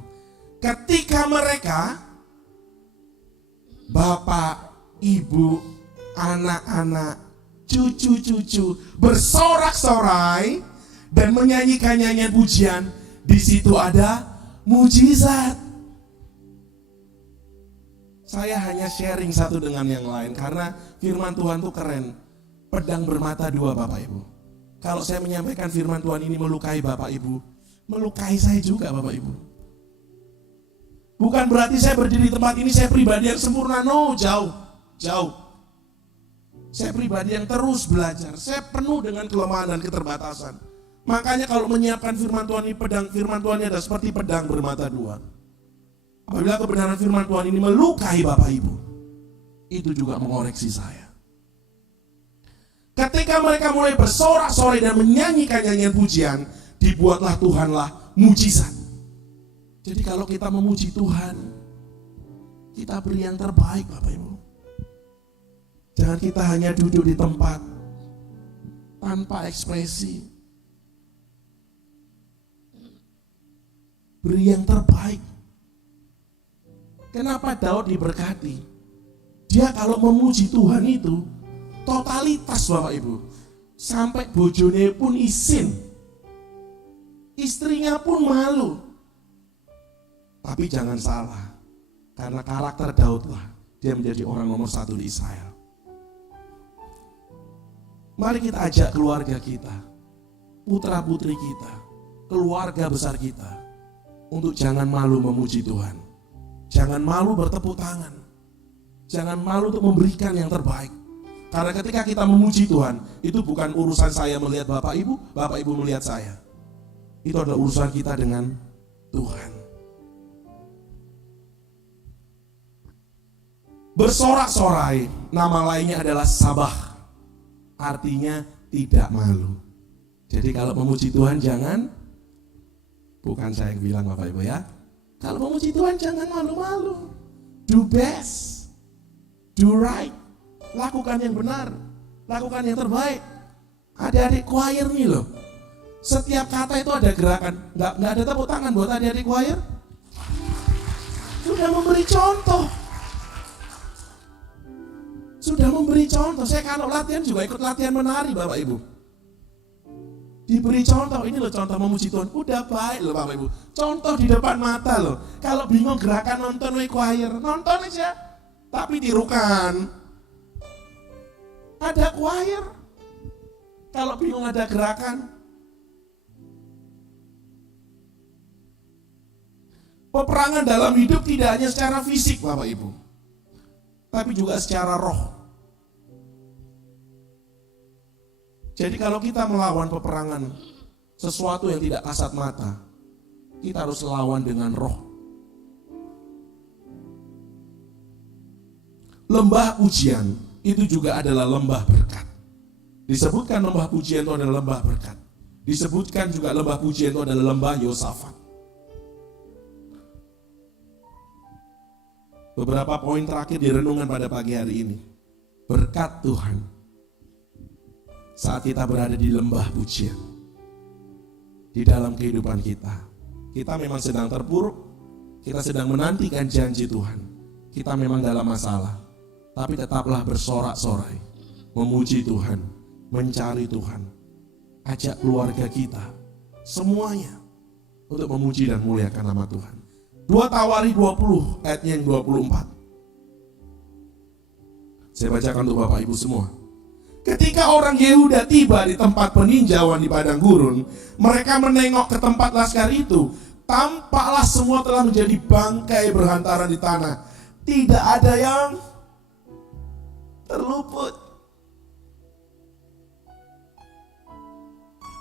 Ketika mereka, bapak, ibu, anak-anak, cucu-cucu bersorak-sorai dan menyanyikan nyanyian pujian, di situ ada mujizat. Saya hanya sharing satu dengan yang lain karena firman Tuhan tuh keren. Pedang bermata dua Bapak Ibu. Kalau saya menyampaikan firman Tuhan ini melukai Bapak Ibu, melukai saya juga Bapak Ibu. Bukan berarti saya berdiri di tempat ini saya pribadi yang sempurna, no, jauh. Saya pribadi yang terus belajar. Saya penuh dengan kelemahan dan keterbatasan. Makanya kalau menyiapkan firman Tuhan ini, pedang firman Tuhan ini ada seperti pedang bermata dua. Apabila kebenaran firman Tuhan ini melukai Bapak Ibu, itu juga mengoreksi saya. Ketika mereka mulai bersorak-sorai dan menyanyikan nyanyian pujian, dibuatlah Tuhanlah mujizat. Jadi kalau kita memuji Tuhan, kita beri yang terbaik Bapak Ibu. Jangan kita hanya duduk di tempat tanpa ekspresi. Beri yang terbaik. Kenapa Daud diberkati? Dia kalau memuji Tuhan itu totalitas Bapak Ibu. Sampai bojone pun izin. Istrinya pun malu. Tapi jangan salah. Karena karakter Daud lah, dia menjadi orang nomor 1 di Israel. Mari kita ajak keluarga kita, putra putri kita, keluarga besar kita, untuk jangan malu memuji Tuhan. Jangan malu bertepuk tangan. Jangan malu untuk memberikan yang terbaik. Karena ketika kita memuji Tuhan, itu bukan urusan saya melihat Bapak Ibu melihat saya. Itu adalah urusan kita dengan Tuhan. Bersorak-sorai, nama lainnya adalah sabah. Artinya tidak malu. Jadi kalau memuji Tuhan jangan, bukan saya yang bilang Bapak Ibu ya. Kalau memuji Tuhan jangan malu-malu. Do best. Do right. Lakukan yang benar. Lakukan yang terbaik. Adik-adik choir nih loh. Setiap kata itu ada gerakan. Nggak ada tepuk tangan buat adik-adik choir. Sudah memberi contoh. Sudah memberi contoh. Saya kalau latihan juga ikut latihan menari Bapak Ibu. Diberi contoh, ini loh contoh memuji Tuhan. Udah baik loh Bapak Ibu. Contoh di depan mata loh. Kalau bingung gerakan nonton choir, nonton aja. Tapi tirukan. Ada choir. Kalau bingung ada gerakan. Peperangan dalam hidup tidak hanya secara fisik Bapak Ibu, tapi juga secara roh. Jadi kalau kita melawan peperangan sesuatu yang tidak kasat mata, kita harus lawan dengan roh. lembah pujian itu juga adalah lembah berkat. Disebutkan lembah pujian itu adalah lembah berkat. Disebutkan juga lembah pujian itu adalah lembah Yosafat. Beberapa poin terakhir di renungan pada pagi hari ini. Berkat Tuhan saat kita berada di lembah pujian. Di dalam kehidupan kita. Kita memang sedang terpuruk. Kita sedang menantikan janji Tuhan. Kita memang dalam masalah. Tapi tetaplah bersorak-sorai. Memuji Tuhan. Mencari Tuhan. Ajak keluarga kita. Semuanya. Untuk memuji dan muliakan nama Tuhan. 2 Tawari 20 ayatnya yang 24. Saya bacakan untuk Bapak Ibu semua. Ketika orang Yehuda tiba di tempat peninjauan di padang gurun, mereka menengok ke tempat laskar itu. Tampaklah semua telah menjadi bangkai berhantaran di tanah. Tidak ada yang terluput.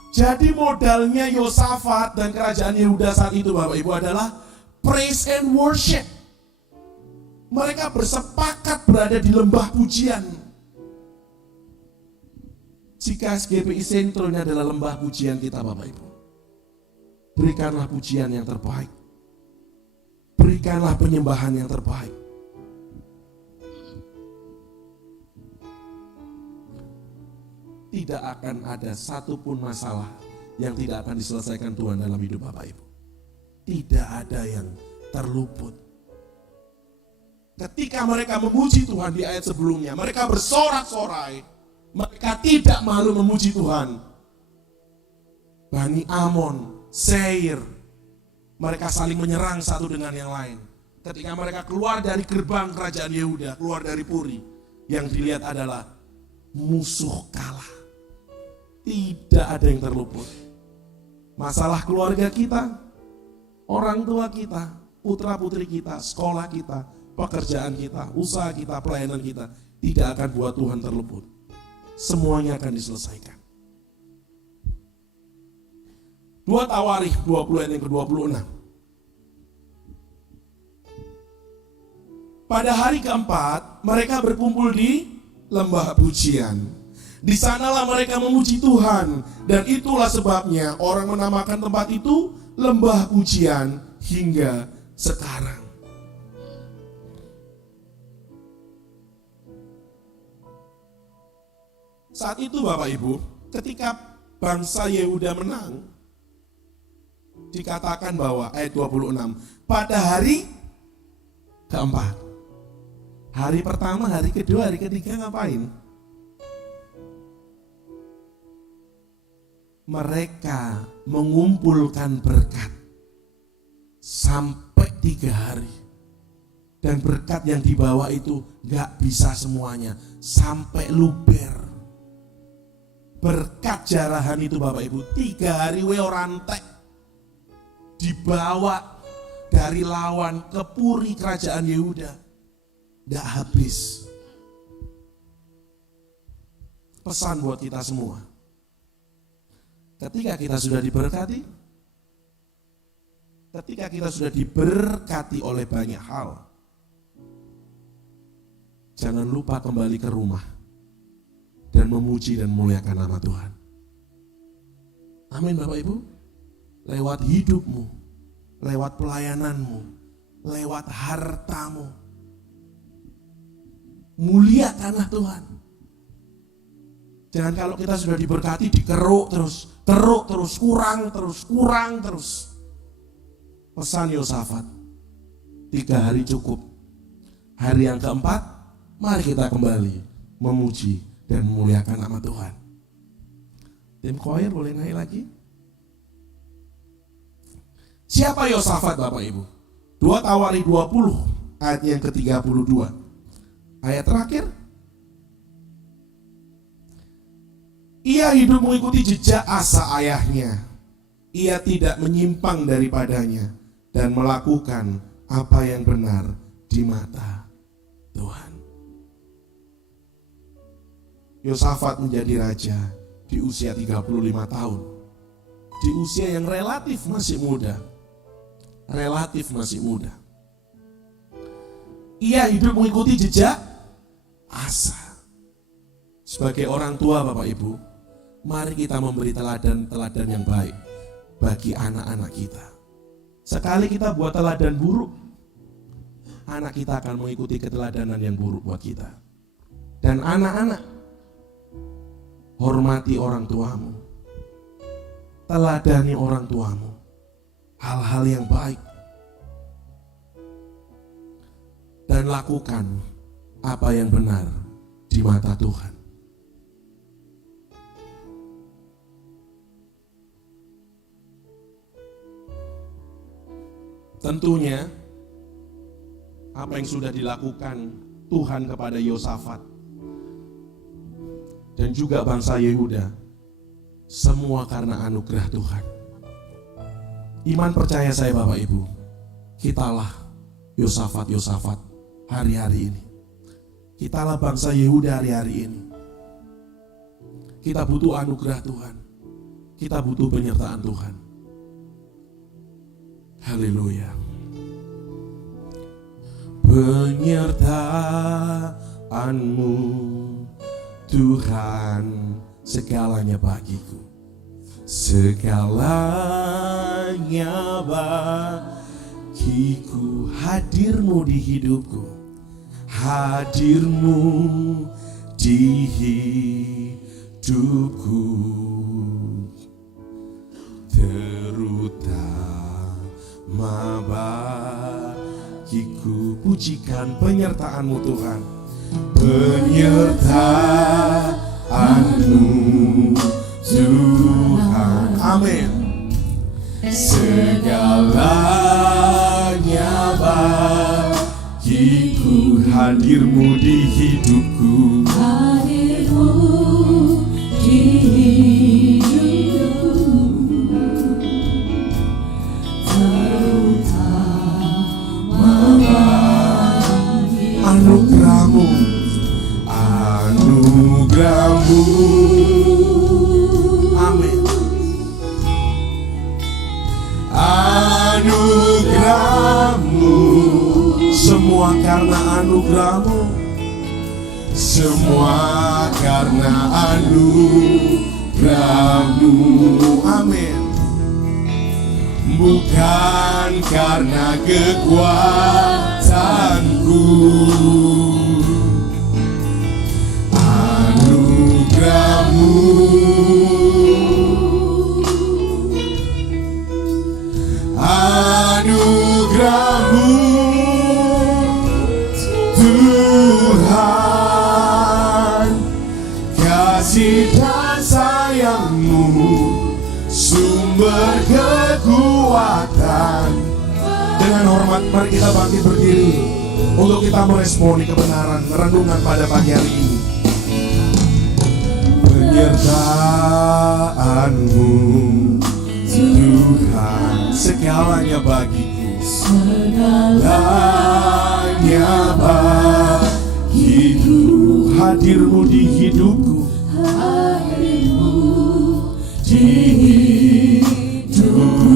Jadi modalnya Yosafat dan kerajaan Yehuda saat itu Bapak Ibu adalah praise and worship. Mereka bersepakat berada di lembah pujian. Jika SGPI Sentro ini adalah lembah pujian kita Bapak Ibu, berikanlah pujian yang terbaik. Berikanlah penyembahan yang terbaik. Tidak akan ada satupun masalah yang tidak akan diselesaikan Tuhan dalam hidup Bapak Ibu. Tidak ada yang terluput. Ketika mereka memuji Tuhan di ayat sebelumnya, mereka bersorak-sorai. Mereka tidak malu memuji Tuhan. Bani Amon, Seir, mereka saling menyerang satu dengan yang lain. Ketika mereka keluar dari gerbang kerajaan Yehuda, keluar dari Puri, yang dilihat adalah musuh kalah. Tidak ada yang terluput. Masalah keluarga kita, orang tua kita, putra-putri kita, sekolah kita, pekerjaan kita, usaha kita, pelayanan kita, tidak akan buat Tuhan terluput. Semuanya akan diselesaikan. 2 Tawarikh 20 ayat yang ke-26. Pada hari keempat, mereka berkumpul di lembah pujian. Di sanalah mereka memuji Tuhan, dan itulah sebabnya orang menamakan tempat itu lembah pujian hingga sekarang. Saat itu Bapak Ibu, ketika bangsa Yehuda menang, dikatakan bahwa ayat 26, pada hari keempat. Hari pertama, hari kedua, hari ketiga ngapain? Mereka mengumpulkan berkat sampai 3 hari. Dan berkat yang dibawa itu gak bisa semuanya, sampai luber. Berkat jarahan itu Bapak Ibu 3 hari rantek dibawa dari lawan ke Puri kerajaan Yehuda. Gak habis. Pesan buat kita semua. Ketika kita sudah diberkati, ketika kita sudah diberkati oleh banyak hal, jangan lupa kembali ke rumah dan memuji dan memuliakan nama Tuhan. Amin Bapak Ibu. Lewat hidupmu, lewat pelayananmu, lewat hartamu, muliakanlah Tuhan. Jangan kalau kita sudah diberkati dikeruk terus, kurang terus. Pesan Yosafat, 3 hari cukup. Hari yang keempat, mari kita kembali memuji dan memuliakan nama Tuhan. Tim choir boleh naik lagi? Siapa Yosafat Bapak Ibu? 2 Tawarikh 20 ayat yang ke-32. Ayat terakhir. Ia hidup mengikuti jejak Asa ayahnya. Ia tidak menyimpang daripadanya dan melakukan apa yang benar di mata Tuhan. Yosafat menjadi raja di usia 35 tahun. Di usia yang relatif masih muda. Ia hidup mengikuti jejak asa. Sebagai orang tua Bapak Ibu, mari kita memberi teladan yang baik bagi anak-anak kita. Sekali kita buat teladan buruk, anak kita akan mengikuti keteladanan yang buruk buat kita. Dan anak-anak, hormati orang tuamu, teladani orang tuamu, hal-hal yang baik, dan lakukan apa yang benar di mata Tuhan. Tentunya apa yang sudah dilakukan Tuhan kepada Yosafat dan juga bangsa Yehuda, semua karena anugerah Tuhan. Iman percaya saya Bapak Ibu, kitalah Yosafat hari-hari ini. Kitalah bangsa Yehuda hari-hari ini. Kita butuh anugerah Tuhan. Kita butuh penyertaan Tuhan. Haleluya. Penyertaan-Mu Tuhan segalanya bagiku. Segalanya bagiku. Hadir-Mu di hidupku. Hadir-Mu di hidupku. Terutama bagiku. Pujikan penyertaan-Mu Tuhan. Penyertaan-Mu Tuhan. Amin. Segalanya bagiku. Hadir-Mu di hidupku. Hadir-Mu di hidupku. Anugerah-Mu, anugerah-Mu, amin. Anugerah-Mu, semua karena anugerah-Mu, semua karena anugerah-Mu, amin. Bukan karena kekuatanku, anugerah-Mu, anugerah-Mu Tuhan, kasih dan sayang-Mu, sumber kekuatan. Dengan hormat mari kita bangkit berdiri untuk kita meresponi kebenaran renungan pada pagi hari ini. Penyertaan-Mu Tuhan segalanya bagiku. Segalanya bagiku. Hadir-Mu di hidupku. Hadir-Mu di hidupku.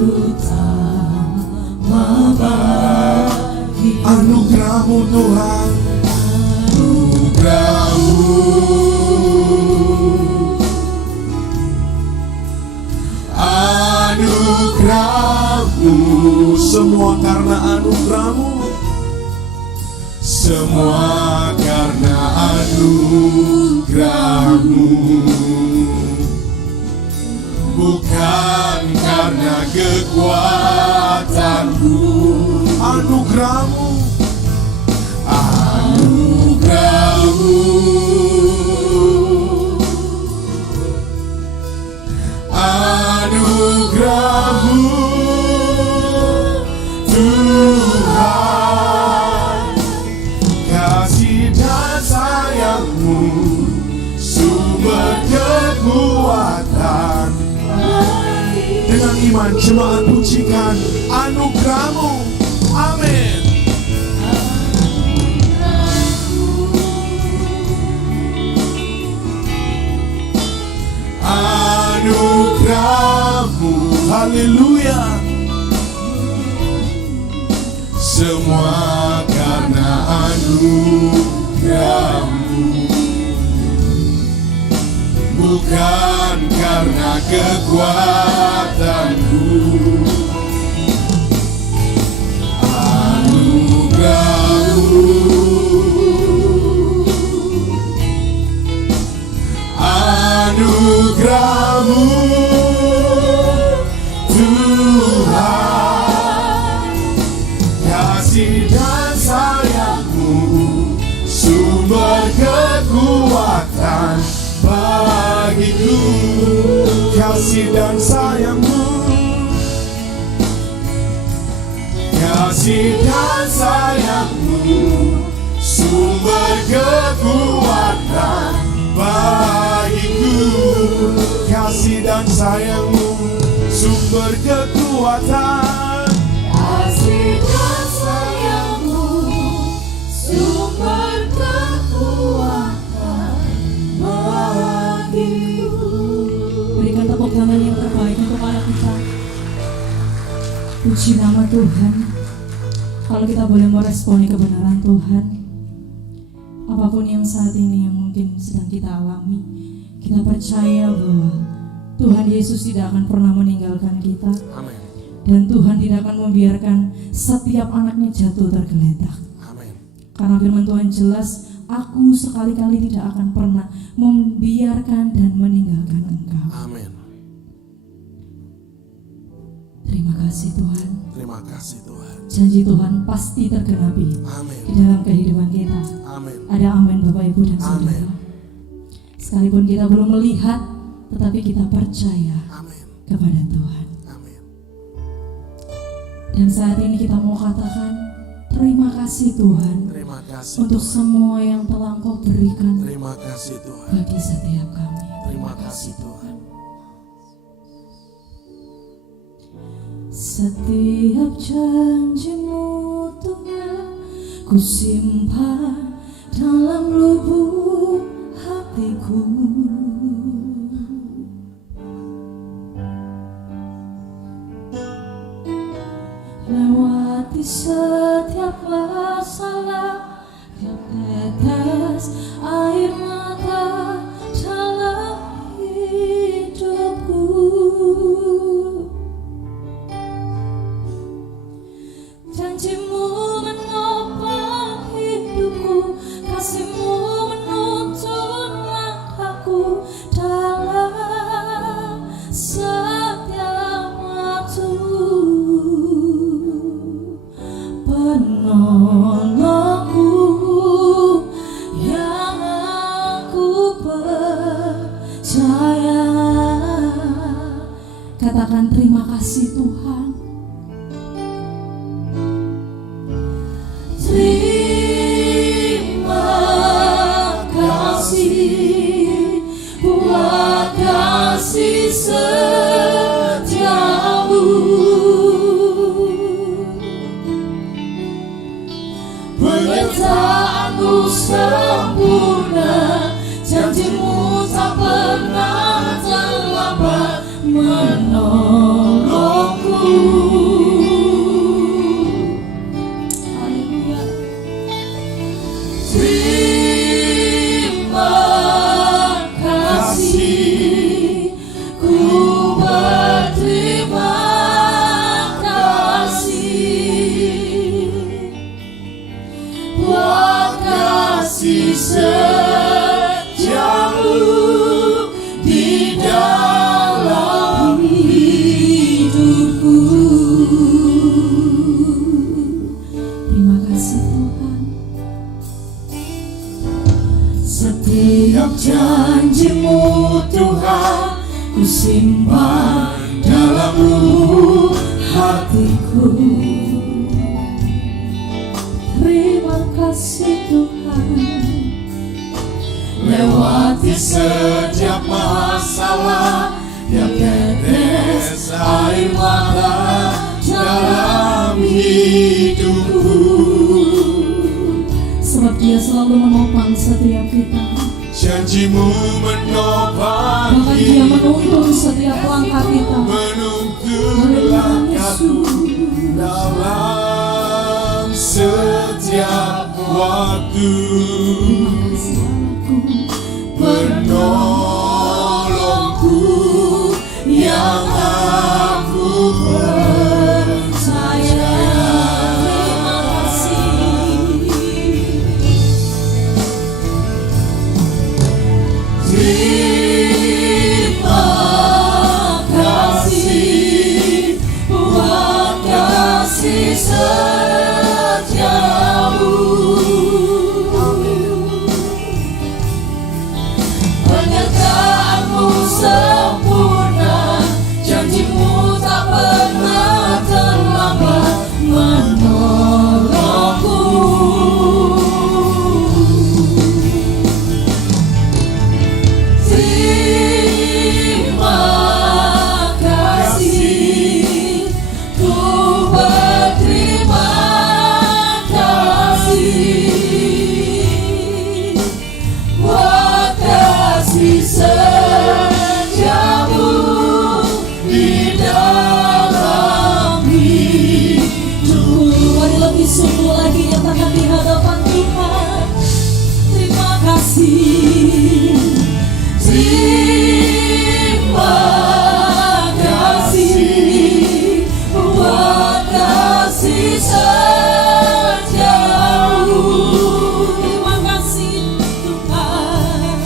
Terutama bagi Anugerah-Mu Tuhan. Anugerah-Mu. Anugerah-Mu, semua karena anugerah-Mu, semua karena anugerah-Mu, bukan karena kekuatanku. Anugerah-Mu, anugerah-Mu, anugerah-Mu Tuhan, kasih dan sayang-Mu, sumber kekuatan. Dengan iman jemaat pujikan anugerah-Mu. Amin. Anugerah-Mu, haleluya. Semua anugerah-Mu, bukan karena kekuatanku. Anugerah-Mu, anugerah-Mu Tuhan, kasih dan sayang-Mu, sumber kekuatan bagiku. Kasih dan sayang-Mu, kasih dan sayang-Mu, sumber kekuatan bagiku. Kasih dan sayang-Mu, sumber kekuatan. Kasih dan sayang-Mu, sumber kekuatan bagiku. Berikan tepuk tangan yang terbaik untuk anak kita. Puji nama Tuhan. Kalau kita boleh meresponi kebenaran Tuhan, apapun yang saat ini yang mungkin sedang kita alami, kita percaya bahwa Tuhan Yesus tidak akan pernah meninggalkan kita. Amin. Dan Tuhan tidak akan membiarkan setiap anaknya jatuh tergeletak. Amin. Karena firman Tuhan jelas, aku sekali-kali tidak akan pernah membiarkan dan meninggalkan engkau. Amin. Terima kasih Tuhan. Terima kasih Tuhan. Janji Tuhan pasti tergenapi Amin. di dalam kehidupan kita. Amin. Ada amin Bapak Ibu dan Saudara. Amin. Sekalipun kita belum melihat, tetapi kita percaya Amin. kepada Tuhan. Amin. Dan saat ini kita mau katakan terima kasih Tuhan Terima kasih untuk Tuhan. semua yang telah Engkau berikan Terima kasih Tuhan. bagi setiap kami. Terima kasih Tuhan. Setiap janji-Mu Tuhan, ku simpan dalam lubuk hatiku. Lewati setiap masalah, tiap tetes air mata dalam hidupku. Janji-Mu menopang hidupku, kasih-Mu menuntun langkahku dalam setiap waktu. Penolongku yang aku percaya. Katakan terima kasih Tuhan. Terima kasih buat kasih setiamu, penyertaan-Mu sempurna, janji-Mu tak pernah terlambat menolongku. Terima kasih, ku berterima kasih buat kasih setiamu di dalam hidupku. Terima kasih Tuhan. Setiap janji-Mu Tuhan, ku simpan dalam lubuk hatiku. Terima kasih Tuhan. Lewati setiap masalah, tiap tetes air mata dalam hidupku. Sebab Dia selalu menopang setiap kita. Janji-Mu menopang Bahkan Dia menuntun setiap langkah kita. menuntun langkahku dalam setiap setiap waktu, penolongku yang aku percaya. Terima kasih. Terima kasih buat kasih setiamu. Penyertaanmu sempurna, janjimu tak pernah terlambat menolongku. Terima kasih, ku berterima kasih buat kasih setiamu di dalam hidupku. Mari lebih sungguh lagi nyatakan di hadapan Tuhan. Terima kasih. Terima kasih buat kasih setiamu. Terima kasih Tuhan.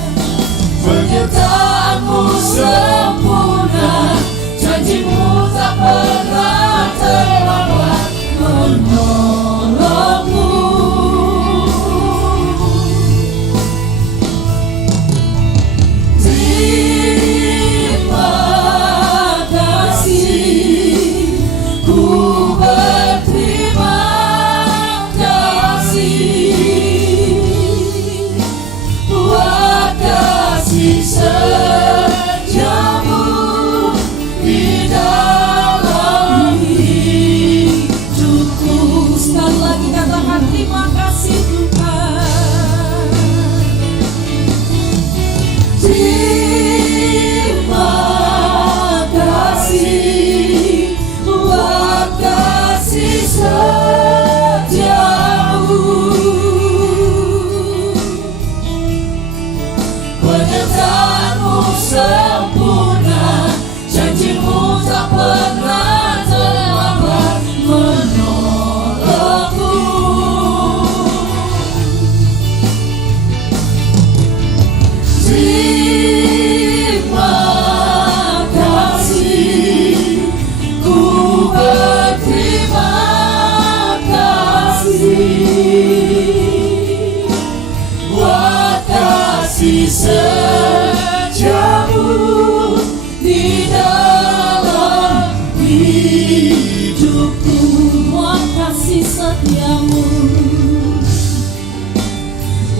Penyertaanmu sempurna, janjimu tak pernah terlambat menolongku. Terima kasih, ku berterima kasih buat kasih setiamu di dalam hidupku. Sekali lagi katakan terima kasih Tuhan. Terima kasih buat kasih setiamu. Penyertaanmu sempurna, janjimu tak pernah terlambat menolongku. Terima kasih, ku berterima kasih buat kasih setiamu di dalam hidupku. Buat kasih setiamu.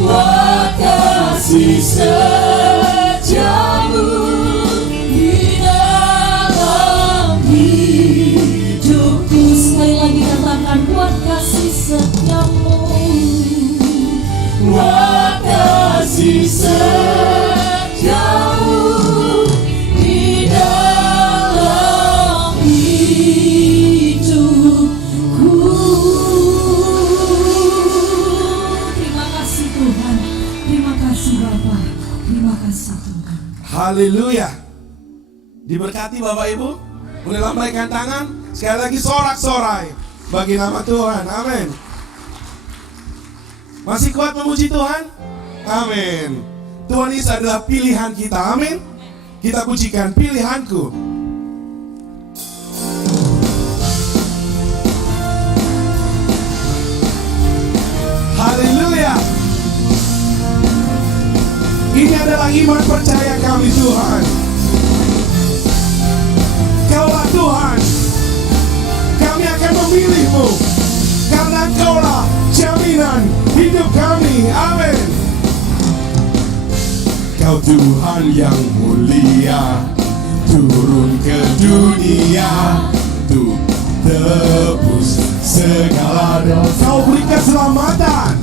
Buat kasih setiamu di dalam hidupku. Sekali lagi katakan buat kasih setiamu. Buat kasih setiamu di dalam hidupku. Terima kasih Tuhan. Terima kasih Bapa. Terima kasih Tuhan. Haleluya. Diberkati Bapak Ibu. Boleh lambaikan tangan. Sekali lagi sorak-sorai bagi nama Tuhan. Amin. Masih kuat memuji Tuhan? Amin. Tuhan Yesus adalah pilihan kita. Amin. Kita pujikan pilihanku. Haleluya. Ini adalah iman percaya kami Tuhan. Kaulah Tuhan. Kami akan memilih-Mu karena Kaulah jaminan hidup kami. Amin. Kau Tuhan yang mulia, turun ke dunia untuk tebus segala dosa. Kau beri keselamatan,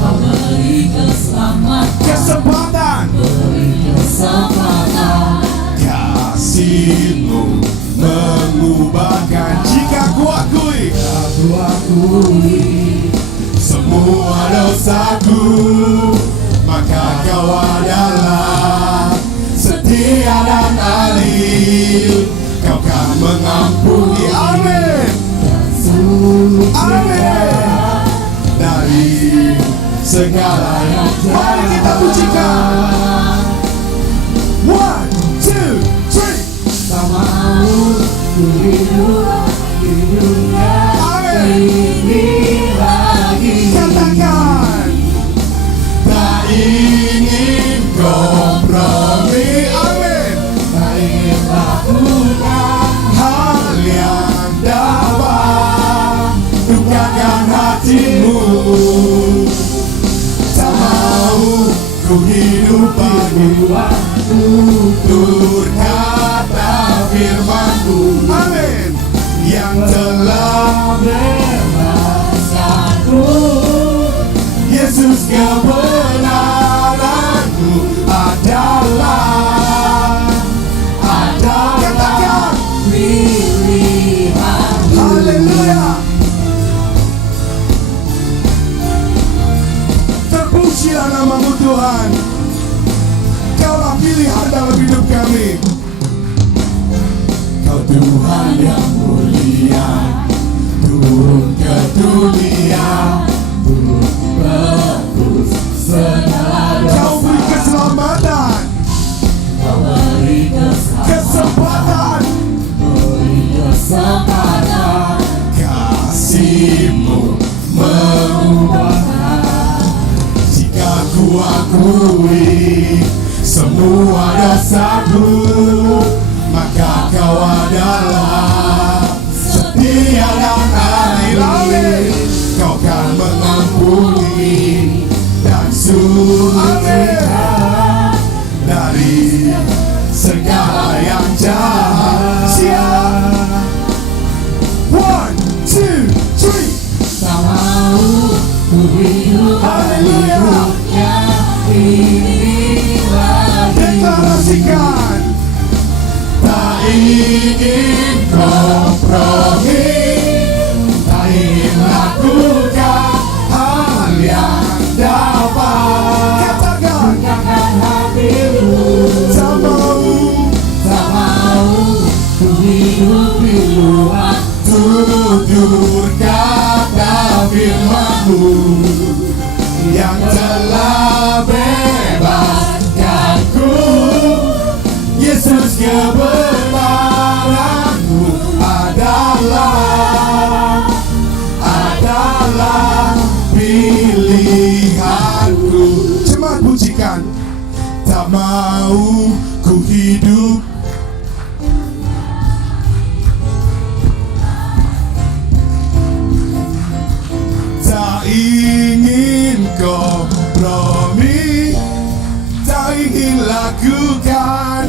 Kau beri keselamatan, kesempatan, beri kesempatan. Kasih-Mu mengubahkan. Jika ku akui aku, maka Kau adalah setia dan adil. Kau kan mengampuni, amin, amin, dari segala yang jahat. Mari kita pujikan. 1, 2, 3. Tak mau ku hidup di dunia ini lagi. Katakan, tak ingin kompromi, amin, Tak ingin lakukan hal yang dapat dukakan hatimu. Tak mau ku hidup bagi tutur kata firman-Mu, amin, yang telah bebaskanku. Yesus, kebenaran-Mu adalah katakan, Pilihan haleluya. Terpujilah nama-Mu Tuhan. Kaulah pilihan dalam hidup kami. Kau Tuhan yang mulia, turun ke dunia, Tebus segala Kau beri keselamatan, Kau beri kesempatan, kesempatan. kasih-Mu mengubah. Jika ku akui semua dosaku, maka Kau adalah setia dan adil, amin. Kau kan mengampuni dan sucikan dari segala yang jahat. Siap. 1, 2, 3. Tak mau ku hidup Haleluya. dunia ini lagi. Deklarasikan, tak ingin kompromi, tak ingin lakukan hal yang dapat. Katakan, Katakan hatimu. tak mau Tak mau ku hidup di luar tutur kata firman-Mu yang telah bebaskanku. Yesus, kebenaran-Mu adalah pilihanku. Jemaat pujikan, tak mau ku hidup tak ingin kompromi, tak ingin lakukan.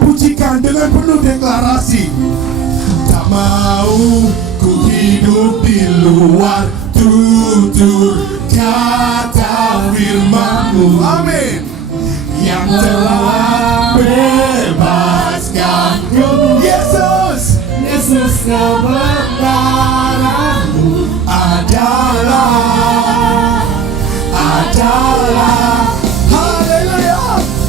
Pujikan dengan penuh deklarasi. Tak mau ku hidup di luar tutur kata firman-Mu, amin, yang telah bebaskanku. Yesus, kebenaran-Mu adalah haleluya.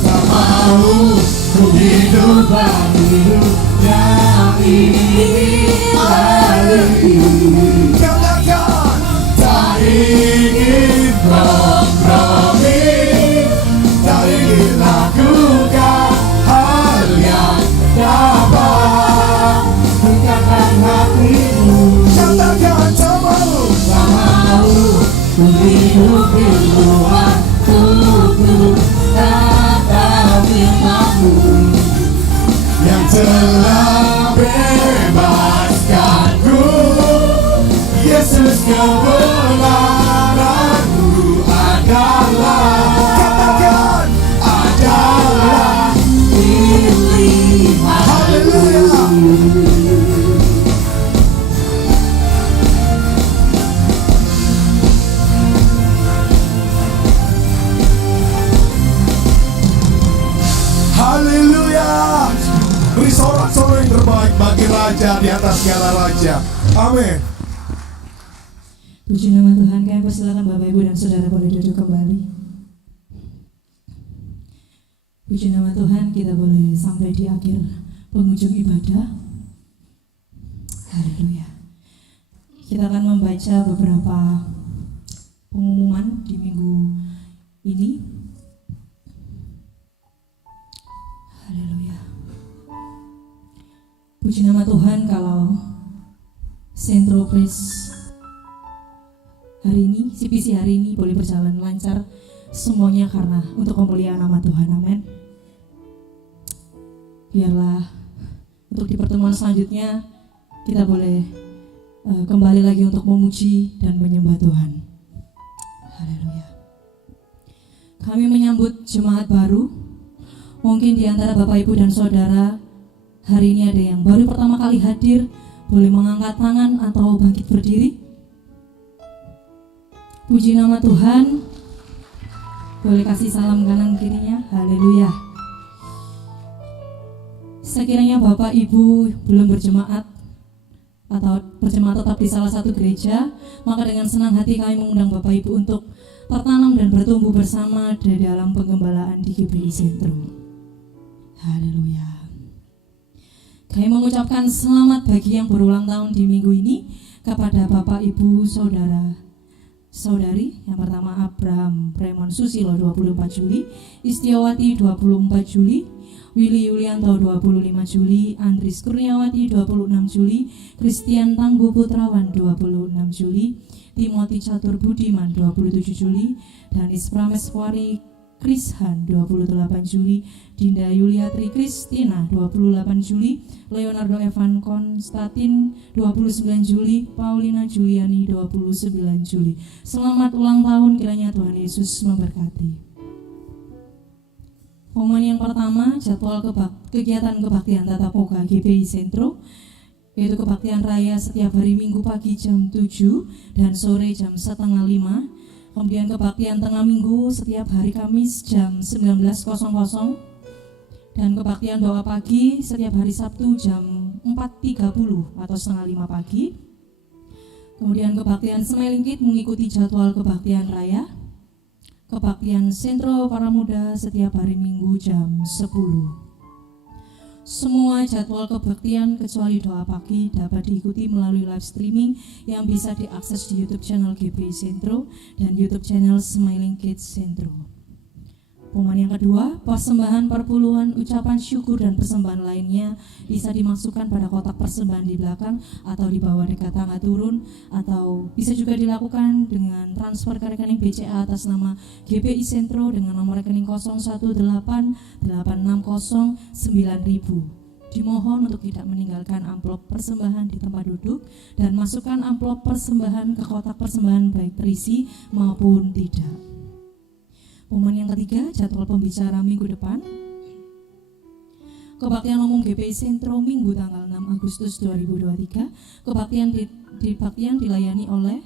Tak mau ku hidup bagi dunia ini lagi. katakan, tak ingin kompromi, tak ingin lakukan hal yang dapat Katakan hatimu. katakan, tak mau Tak mau ku hidup di luar tutur kata firman-Mu yang telah bebaskanku. Yesus, kebenaran-Mu adalah katakan, adalah pilihan. haleluya. Haleluya. Beri sorak-sorai yang terbaik bagi Raja di atas segala raja. Amin. Puji nama Tuhan, kami persilakan Bapak Ibu dan Saudara boleh duduk kembali. Puji nama Tuhan, kita boleh sampai di akhir penghujung ibadah. Haleluya. Kita akan membaca beberapa pengumuman di minggu ini. Haleluya. Puji nama Tuhan kalau Centro Praise hari ini, CPC hari ini boleh berjalan lancar semuanya karena untuk kemuliaan nama Tuhan. Amin. Biarlah untuk di pertemuan selanjutnya kita boleh kembali lagi untuk memuji dan menyembah Tuhan. Haleluya. Kami menyambut jemaat baru. Mungkin di antara Bapak Ibu dan Saudara hari ini ada yang baru pertama kali hadir, boleh mengangkat tangan atau bangkit berdiri. Puji nama Tuhan. Boleh kasih salam kanan kirinya. Haleluya. Sekiranya Bapak Ibu belum berjemaat atau berjemaat tetap di salah satu gereja, maka dengan senang hati kami mengundang Bapak Ibu untuk tertanam dan bertumbuh bersama di dalam penggembalaan di GBI Sentro. Haleluya. Kami mengucapkan selamat bagi yang berulang tahun di minggu ini kepada Bapak Ibu Saudara Saudari. Yang pertama Abraham Raymond Susilo 24 Juli, Istiawati 24 Juli, Willy Yulianto 25 Juli, Andris Kurniawati 26 Juli, Christian Tangguh Putrawan 26 Juli, Timothy Catur Budiman 27 Juli, Danis Prameswari Krishan 28 Juli, Dinda Yuliatri Kristina 28 Juli, Leonardo Evan Konstantin 29 Juli, Paulina Juliani 29 Juli. Selamat ulang tahun, kiranya Tuhan Yesus memberkati. Pengumuman yang pertama, jadwal kegiatan kebaktian tatap muka GBI Sentro, yaitu kebaktian raya setiap hari Minggu pagi jam 7 dan sore jam 4:30. Kemudian kebaktian tengah minggu setiap hari Kamis jam 19.00 dan kebaktian doa pagi setiap hari Sabtu jam 4.30 atau 4:30 pagi. Kemudian kebaktian Smiling Kid mengikuti jadwal kebaktian raya. Kebaktian Sentro Para Muda setiap hari Minggu jam 10. Semua jadwal kebaktian kecuali doa pagi dapat diikuti melalui live streaming yang bisa diakses di YouTube channel GBI Sentro dan YouTube channel Smiling Kids Sentro. Pengumuman yang kedua, persembahan perpuluhan, ucapan syukur dan persembahan lainnya bisa dimasukkan pada kotak persembahan di belakang atau di bawah dekat tangga turun, atau bisa juga dilakukan dengan transfer ke rekening BCA atas nama GBI Sentro dengan nomor rekening 0188609.000. Dimohon untuk tidak meninggalkan amplop persembahan di tempat duduk dan masukkan amplop persembahan ke kotak persembahan baik terisi maupun tidak. Pengumuman yang ketiga, jadwal pembicara minggu depan. Kebaktian umum GBI Sentro Minggu tanggal 6 Agustus 2023. Kebaktian dilayani oleh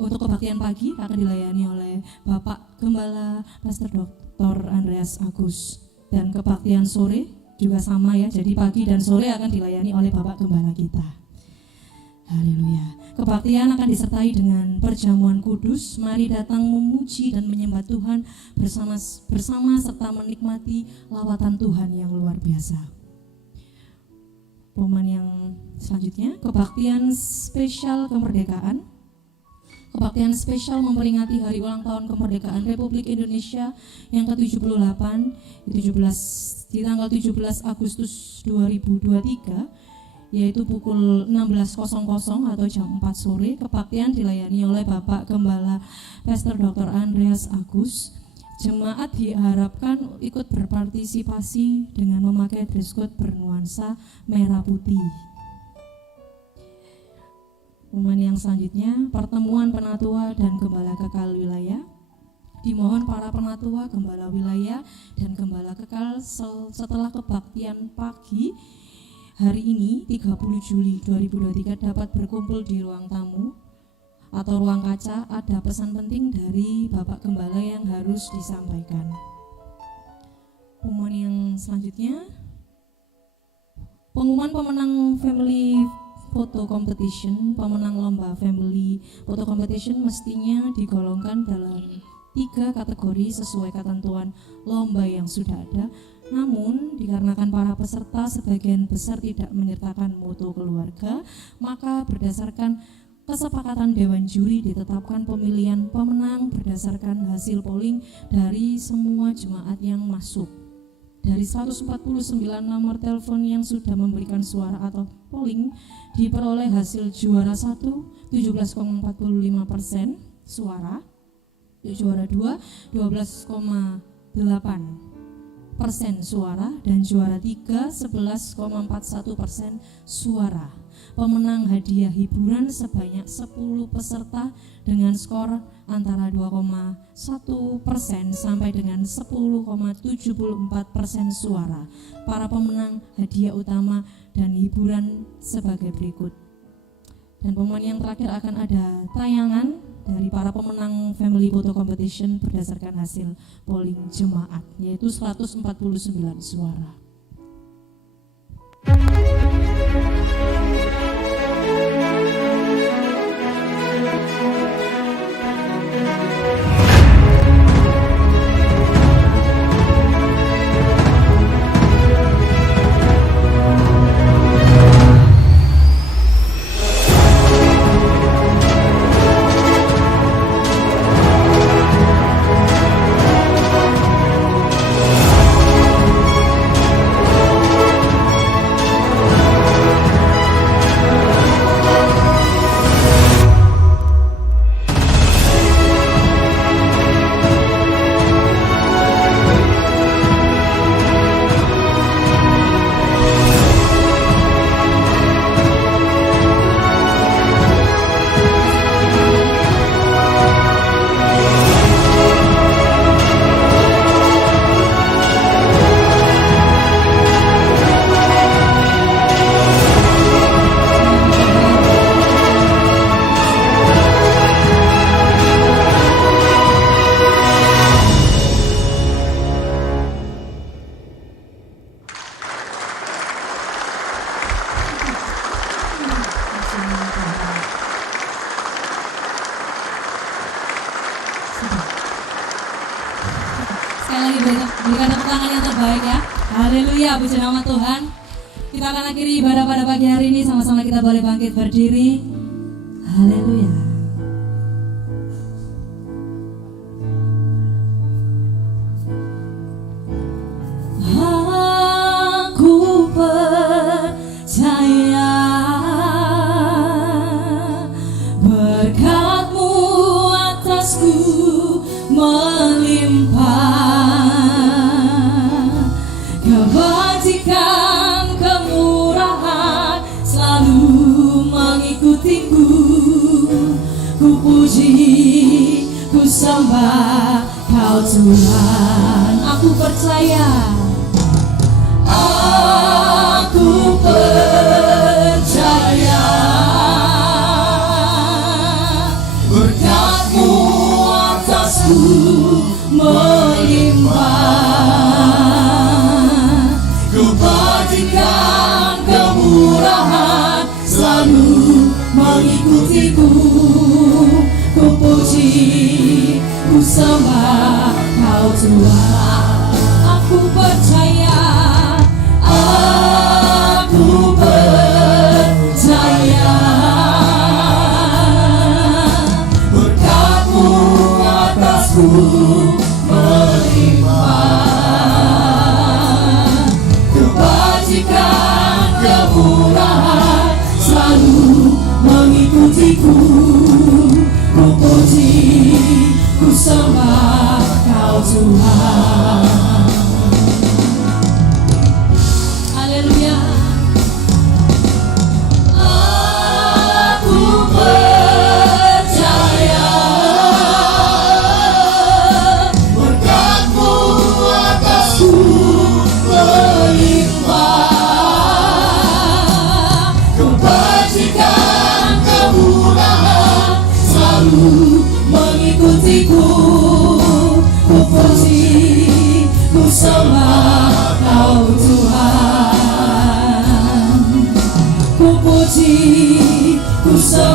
untuk kebaktian pagi akan dilayani oleh Bapak Gembala Pastor Dr. Andreas Agus, dan kebaktian sore juga sama ya. Jadi pagi dan sore akan dilayani oleh Bapak Gembala kita. Haleluya. Kebaktian akan disertai dengan perjamuan kudus. Mari datang memuji dan menyembah Tuhan bersama serta menikmati lawatan Tuhan yang luar biasa. Pengumuman yang selanjutnya, kebaktian spesial kemerdekaan. Kebaktian spesial memperingati hari ulang tahun kemerdekaan Republik Indonesia yang ke-78 di tanggal 17 Agustus 2023, yaitu pukul 16.00 atau jam 4 sore. Kebaktian dilayani oleh Bapak Gembala Pastor Dr. Andreas Agus. Jemaat diharapkan ikut berpartisipasi dengan memakai dress code bernuansa merah putih. Pengumuman yang selanjutnya, pertemuan penatua dan gembala kekal wilayah. Dimohon para penatua, gembala wilayah, dan gembala kekal setelah kebaktian pagi hari ini 30 Juli 2023 dapat berkumpul di ruang tamu atau ruang kaca. Ada pesan penting dari Bapak Gembala yang harus disampaikan. Pengumuman yang selanjutnya, pengumuman pemenang Family Photo Competition, pemenang lomba Family Photo Competition mestinya digolongkan dalam 3 kategori sesuai ketentuan lomba yang sudah ada. Namun dikarenakan para peserta sebagian besar tidak menyertakan foto keluarga, maka berdasarkan kesepakatan Dewan Juri ditetapkan pemilihan pemenang berdasarkan hasil polling dari semua jemaat yang masuk. Dari 149 nomor telepon yang sudah memberikan suara atau polling, diperoleh hasil juara 1 17,45% suara, juara 2 12,8% suara, dan juara 3 11,41% suara. Pemenang hadiah hiburan sebanyak 10 peserta dengan skor antara 2,1% sampai dengan 10,74% suara. Para pemenang hadiah utama dan hiburan sebagai berikut. Dan pengumuman yang terakhir akan ada tayangan dari para pemenang Family Photo Competition berdasarkan hasil polling jemaat, yaitu 149 suara. Sekali lagi berikan tepuk tangan yang terbaik ya. Haleluya, puji nama Tuhan. Kita akan akhiri ibadah pada pagi hari ini, sama-sama kita boleh bangkit berdiri. Haleluya. Aku percaya berkat-Mu atasku melimpah, kebajikan, kemurahan selalu mengikutiku. Ku puji, ku sembah Kau Tuhan. Aku percaya, aku percaya berkat-Mu atasku melimpah, kebajikan, kemurahan selalu mengikutiku. Ku puji, ku sembah Kau Tuhan. Aku percaya, aku percaya berkat-Mu atasku melimpah, kebajikan, kemurahan selalu mengikutiku. Ku puji, ku sembah Kau Tuhan.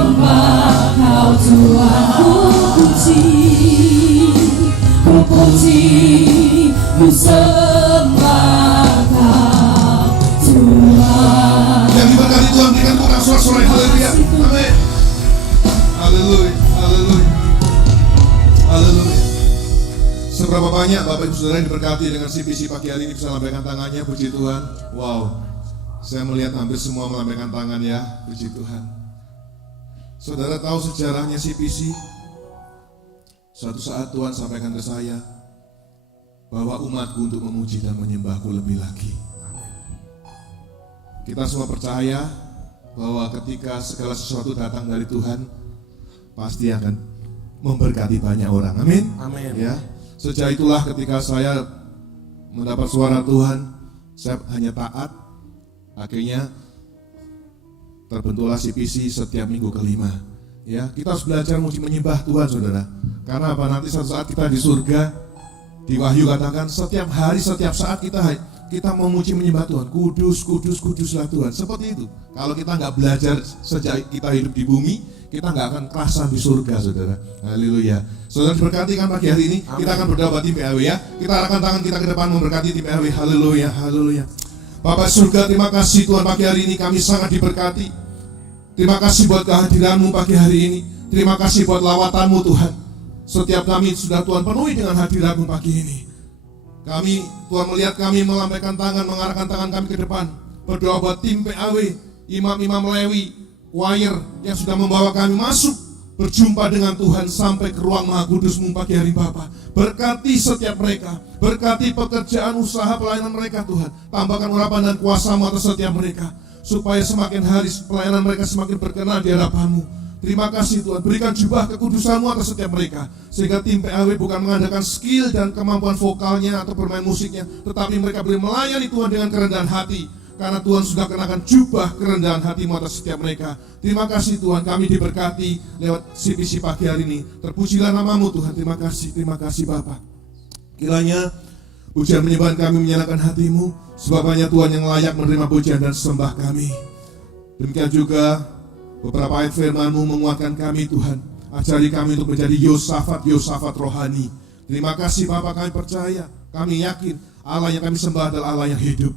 sembah Kau Tuhan, ku puji, ku sembah Kau Tuhan. Yang diberkati Tuhan berikan tepuk sorak-sorai. Haleluya. Amin. Haleluya. Haleluya. Haleluya. Seberapa banyak Bapak Ibu Saudara yang diberkati dengan CPC pagi hari ini bisa lambaikan tangannya, puji Tuhan. Wow, saya melihat hampir semua melambaikan tangan ya, puji Tuhan. Saudara tahu sejarahnya CPC? Suatu saat Tuhan sampaikan ke saya bahwa umatku untuk memuji dan menyembahku lebih lagi. Kita semua percaya bahwa ketika segala sesuatu datang dari Tuhan, pasti akan memberkati banyak orang. Amin. Amin. Ya. Sejak itulah ketika saya mendapat suara Tuhan, saya hanya taat. Akhirnya terbentuklah CPC setiap minggu kelima. Ya, kita harus belajar menyembah Tuhan, saudara. Karena apa? Nanti suatu saat kita di surga, di Wahyu katakan setiap hari, setiap saat kita memuji menyembah Tuhan. Kudus, kudus, kuduslah Tuhan. Seperti itu. Kalau kita nggak belajar sejak kita hidup di bumi, kita nggak akan kerasan di surga, saudara. Haleluya. Saudara diberkati kan pagi hari ini. Amin. Kita akan berdoa buat tim PAW ya. Kita arahkan tangan kita ke depan memberkati tim PAW. Haleluya, haleluya. Bapak surga, terima kasih Tuhan pagi hari ini kami sangat diberkati. Terima kasih buat kehadiran-Mu pagi hari ini. Terima kasih buat lawatan-Mu Tuhan. Setiap kami sudah Tuhan penuhi dengan hadirat-Mu pagi ini. Kami, Tuhan melihat kami melambaikan tangan, mengarahkan tangan kami ke depan. Berdoa buat tim PAW, imam-imam Lewi, choir yang sudah membawa kami masuk berjumpa dengan Tuhan sampai ke ruang Maha Kudus-Mu pagi hari Bapa. Berkati setiap mereka, berkati pekerjaan usaha pelayanan mereka Tuhan. Tambahkan urapan dan kuasa-Mu atas setiap mereka, supaya semakin hari pelayanan mereka semakin berkenan di hadapan-Mu. Terima kasih Tuhan, berikan jubah kekudusan-Mu atas setiap mereka, sehingga tim PAW bukan mengandalkan skill dan kemampuan vokalnya atau bermain musiknya, tetapi mereka boleh melayani Tuhan dengan kerendahan hati, karena Tuhan sudah kenakan jubah kerendahan hati-Mu atas setiap mereka. Terima kasih Tuhan, kami diberkati lewat CPC pagi hari ini. Terpujilah nama-Mu Tuhan, terima kasih Bapa. Kiranya pujian penyembahan kami menyenangkan hati-Mu, sebab hanya Tuhan yang layak menerima pujian dan sembah kami. Demikian juga beberapa ayat firman-Mu menguatkan kami Tuhan. Ajari kami untuk menjadi Yosafat rohani. Terima kasih Bapa, kami percaya, kami yakin Allah yang kami sembah adalah Allah yang hidup.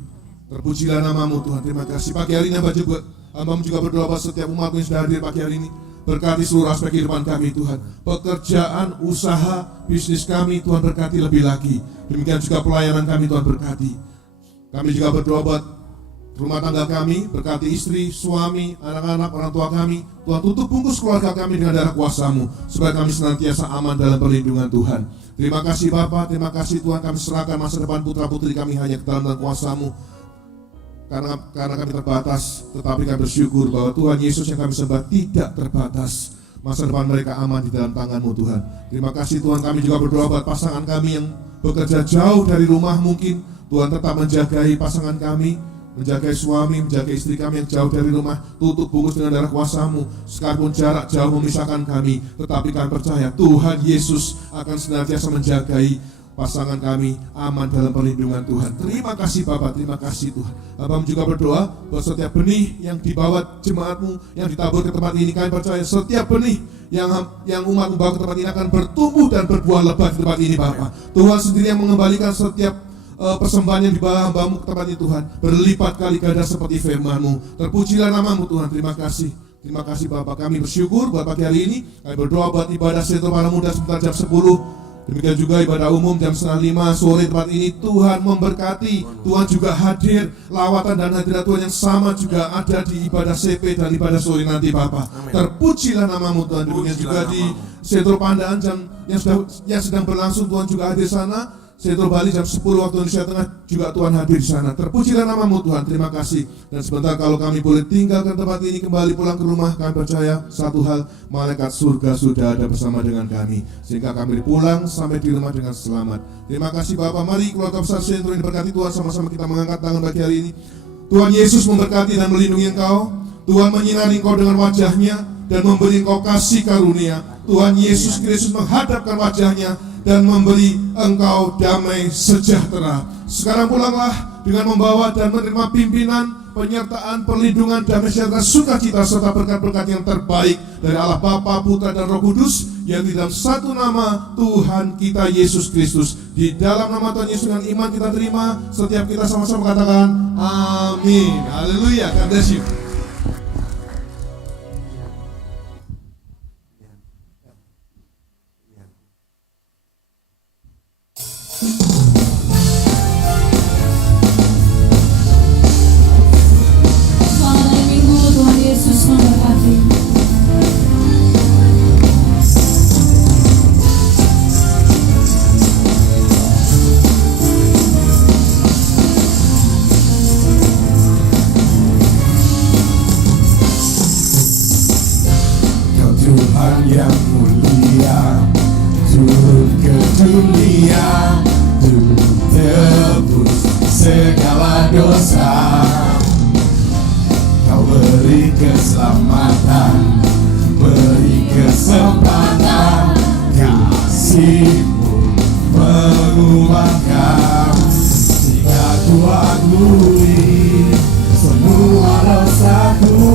Terpujilah nama-Mu Tuhan, terima kasih. Pagi hari ini hamba-Mu juga berdoa buat setiap umat-Mu yang sudah hadir pagi hari ini. Berkati seluruh aspek kehidupan kami Tuhan. Pekerjaan, usaha, bisnis kami Tuhan berkati lebih lagi. Demikian juga pelayanan kami Tuhan berkati. Kami juga berdoa buat rumah tangga kami, berkati istri, suami, anak-anak, orang tua kami. Tuhan tutup bungkus keluarga kami dengan darah kuasa-Mu, supaya kami senantiasa aman dalam perlindungan Tuhan. Terima kasih Bapa, terima kasih Tuhan, kami serahkan masa depan putra-putri kami hanya ke dalam kuasa-Mu. Karena kami terbatas, tetapi kami bersyukur bahwa Tuhan Yesus yang kami sembah tidak terbatas. Masa depan mereka aman di dalam tangan-Mu Tuhan. Terima kasih Tuhan, kami juga berdoa buat pasangan kami yang bekerja jauh dari rumah mungkin. Tuhan tetap menjagai pasangan kami, menjagai suami, menjagai istri kami yang jauh dari rumah. Tutup bungkus dengan darah kuasa-Mu. Sekalipun jarak jauh memisahkan kami, tetapi kami percaya Tuhan Yesus akan senantiasa menjagai pasangan kami aman dalam perlindungan Tuhan. Terima kasih Bapak, terima kasih Tuhan. Bapak juga berdoa bahwa setiap benih yang dibawa jemaat-Mu, yang ditabur ke tempat ini, kami percaya setiap benih yang umat-Mu bawa ke tempat ini akan bertumbuh dan berbuah lebat di tempat ini Bapak. Tuhan sendiri yang mengembalikan setiap persembahan yang dibawa hamba-Mu ke tempat ini Tuhan, berlipat kali ganda seperti firman-Mu. Terpujilah nama-Mu Tuhan, terima kasih. Terima kasih Bapak, kami bersyukur buat pagi hari ini. Kami berdoa buat ibadah sentro para muda sebentar jam 10. Demikian juga ibadah umum jam 4:30 sore tempat ini. Tuhan memberkati, Tuhan juga hadir. Lawatan dan hadirat Tuhan yang sama juga ada di ibadah CP dan ibadah sore nanti Bapak. Terpujilah nama-Mu Tuhan. Demikian juga di Sentro Pandaan yang sedang berlangsung, Tuhan juga hadir sana. Sentro Bali jam 10 waktu Indonesia Tengah juga Tuhan hadir di sana. Terpujilah nama-Mu Tuhan, terima kasih. Dan sebentar kalau kami boleh tinggalkan tempat ini kembali pulang ke rumah, kami percaya satu hal, malaikat surga sudah ada bersama dengan kami, sehingga kami pulang sampai di rumah dengan selamat. Terima kasih Bapak. Mari keluarga besar Sentro yang diberkati Tuhan, sama-sama kita mengangkat tangan pagi hari ini. Tuhan Yesus memberkati dan melindungi engkau. Tuhan menyinari engkau dengan wajah-Nya dan memberi engkau kasih karunia. Tuhan Yesus Kristus menghadapkan wajah-Nya dan memberi engkau damai sejahtera. Sekarang pulanglah dengan membawa dan menerima pimpinan penyertaan, perlindungan, damai sejahtera, sukacita, serta berkat-berkat yang terbaik dari Allah Bapa, Putra, dan Roh Kudus yang di dalam satu nama Tuhan kita Yesus Kristus. Di dalam nama Tuhan Yesus dengan iman kita terima, setiap kita sama-sama katakan amin. Haleluya. God bless you. Selamat hari Minggu, Tuhan Yesus memberkati. Kau Tuhan yang mulia, turun ke dunia untuk tebus segala dosa. Kau beri keselamatan, beri kesempatan, kasih-Mu mengubahkan. Jika ku akui semua dosaku,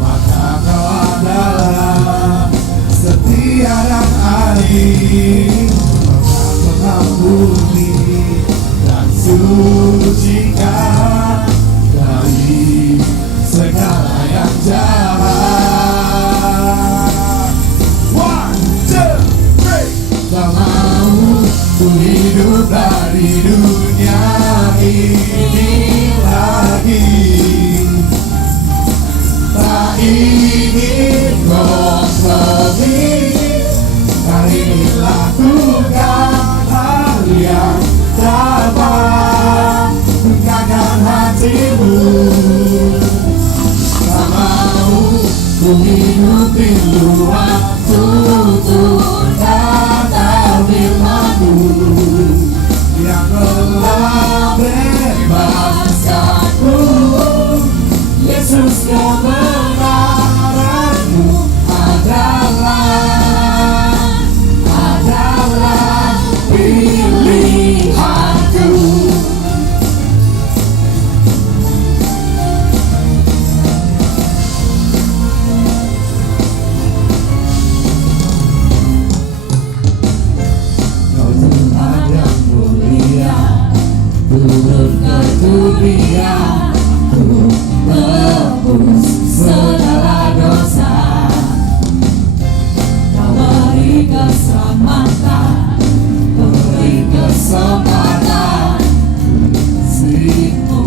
maka Kau adalah setia dan adil, mengampuni dan sucikan dari segala yang jahat. One, two, three. Tak mau ku hidup dari dunia ini lagi. Tak ingin lebih, tak ingin lakukan hal yang dapat menggagalkan hatimu. Tak mau ku hidup di luar tutur kata firman-Mu yang telah bebaskanku. Yesus, kebenaran-Mu adalah pilihanku. Kau Tuhan yang mulia, turun ke dunia untuk tebus segala dosa. Kau beri keselamatan, beri kesempatan, Kasih-Mu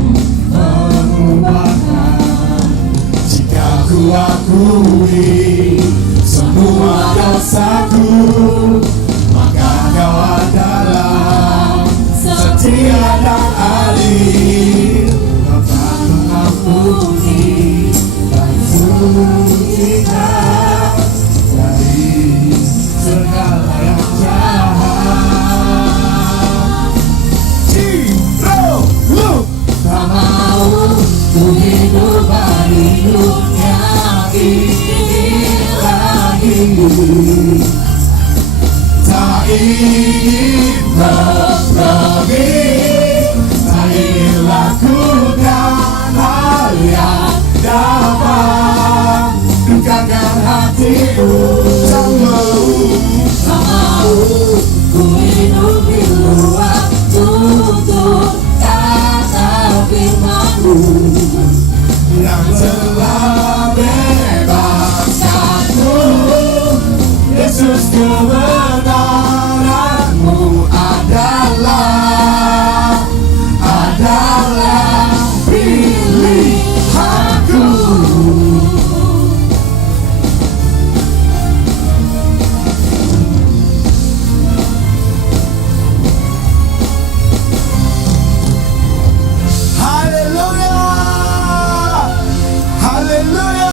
mengubahkan. Jika ku akui semua dosaku, maka Kau adalah setia dan adil. Kau tak mengampuni dan sucikan dari segala yang jahat. Tak mau ku hidup di dunia ini lagi. Tak ingin lebih, tak ingin lakukan hal yang dapat menggagalkan hatimu. Tak mau ku hidup di luar tutur kata firman-Mu yang telah bebaskanku. Yesus, kebenaran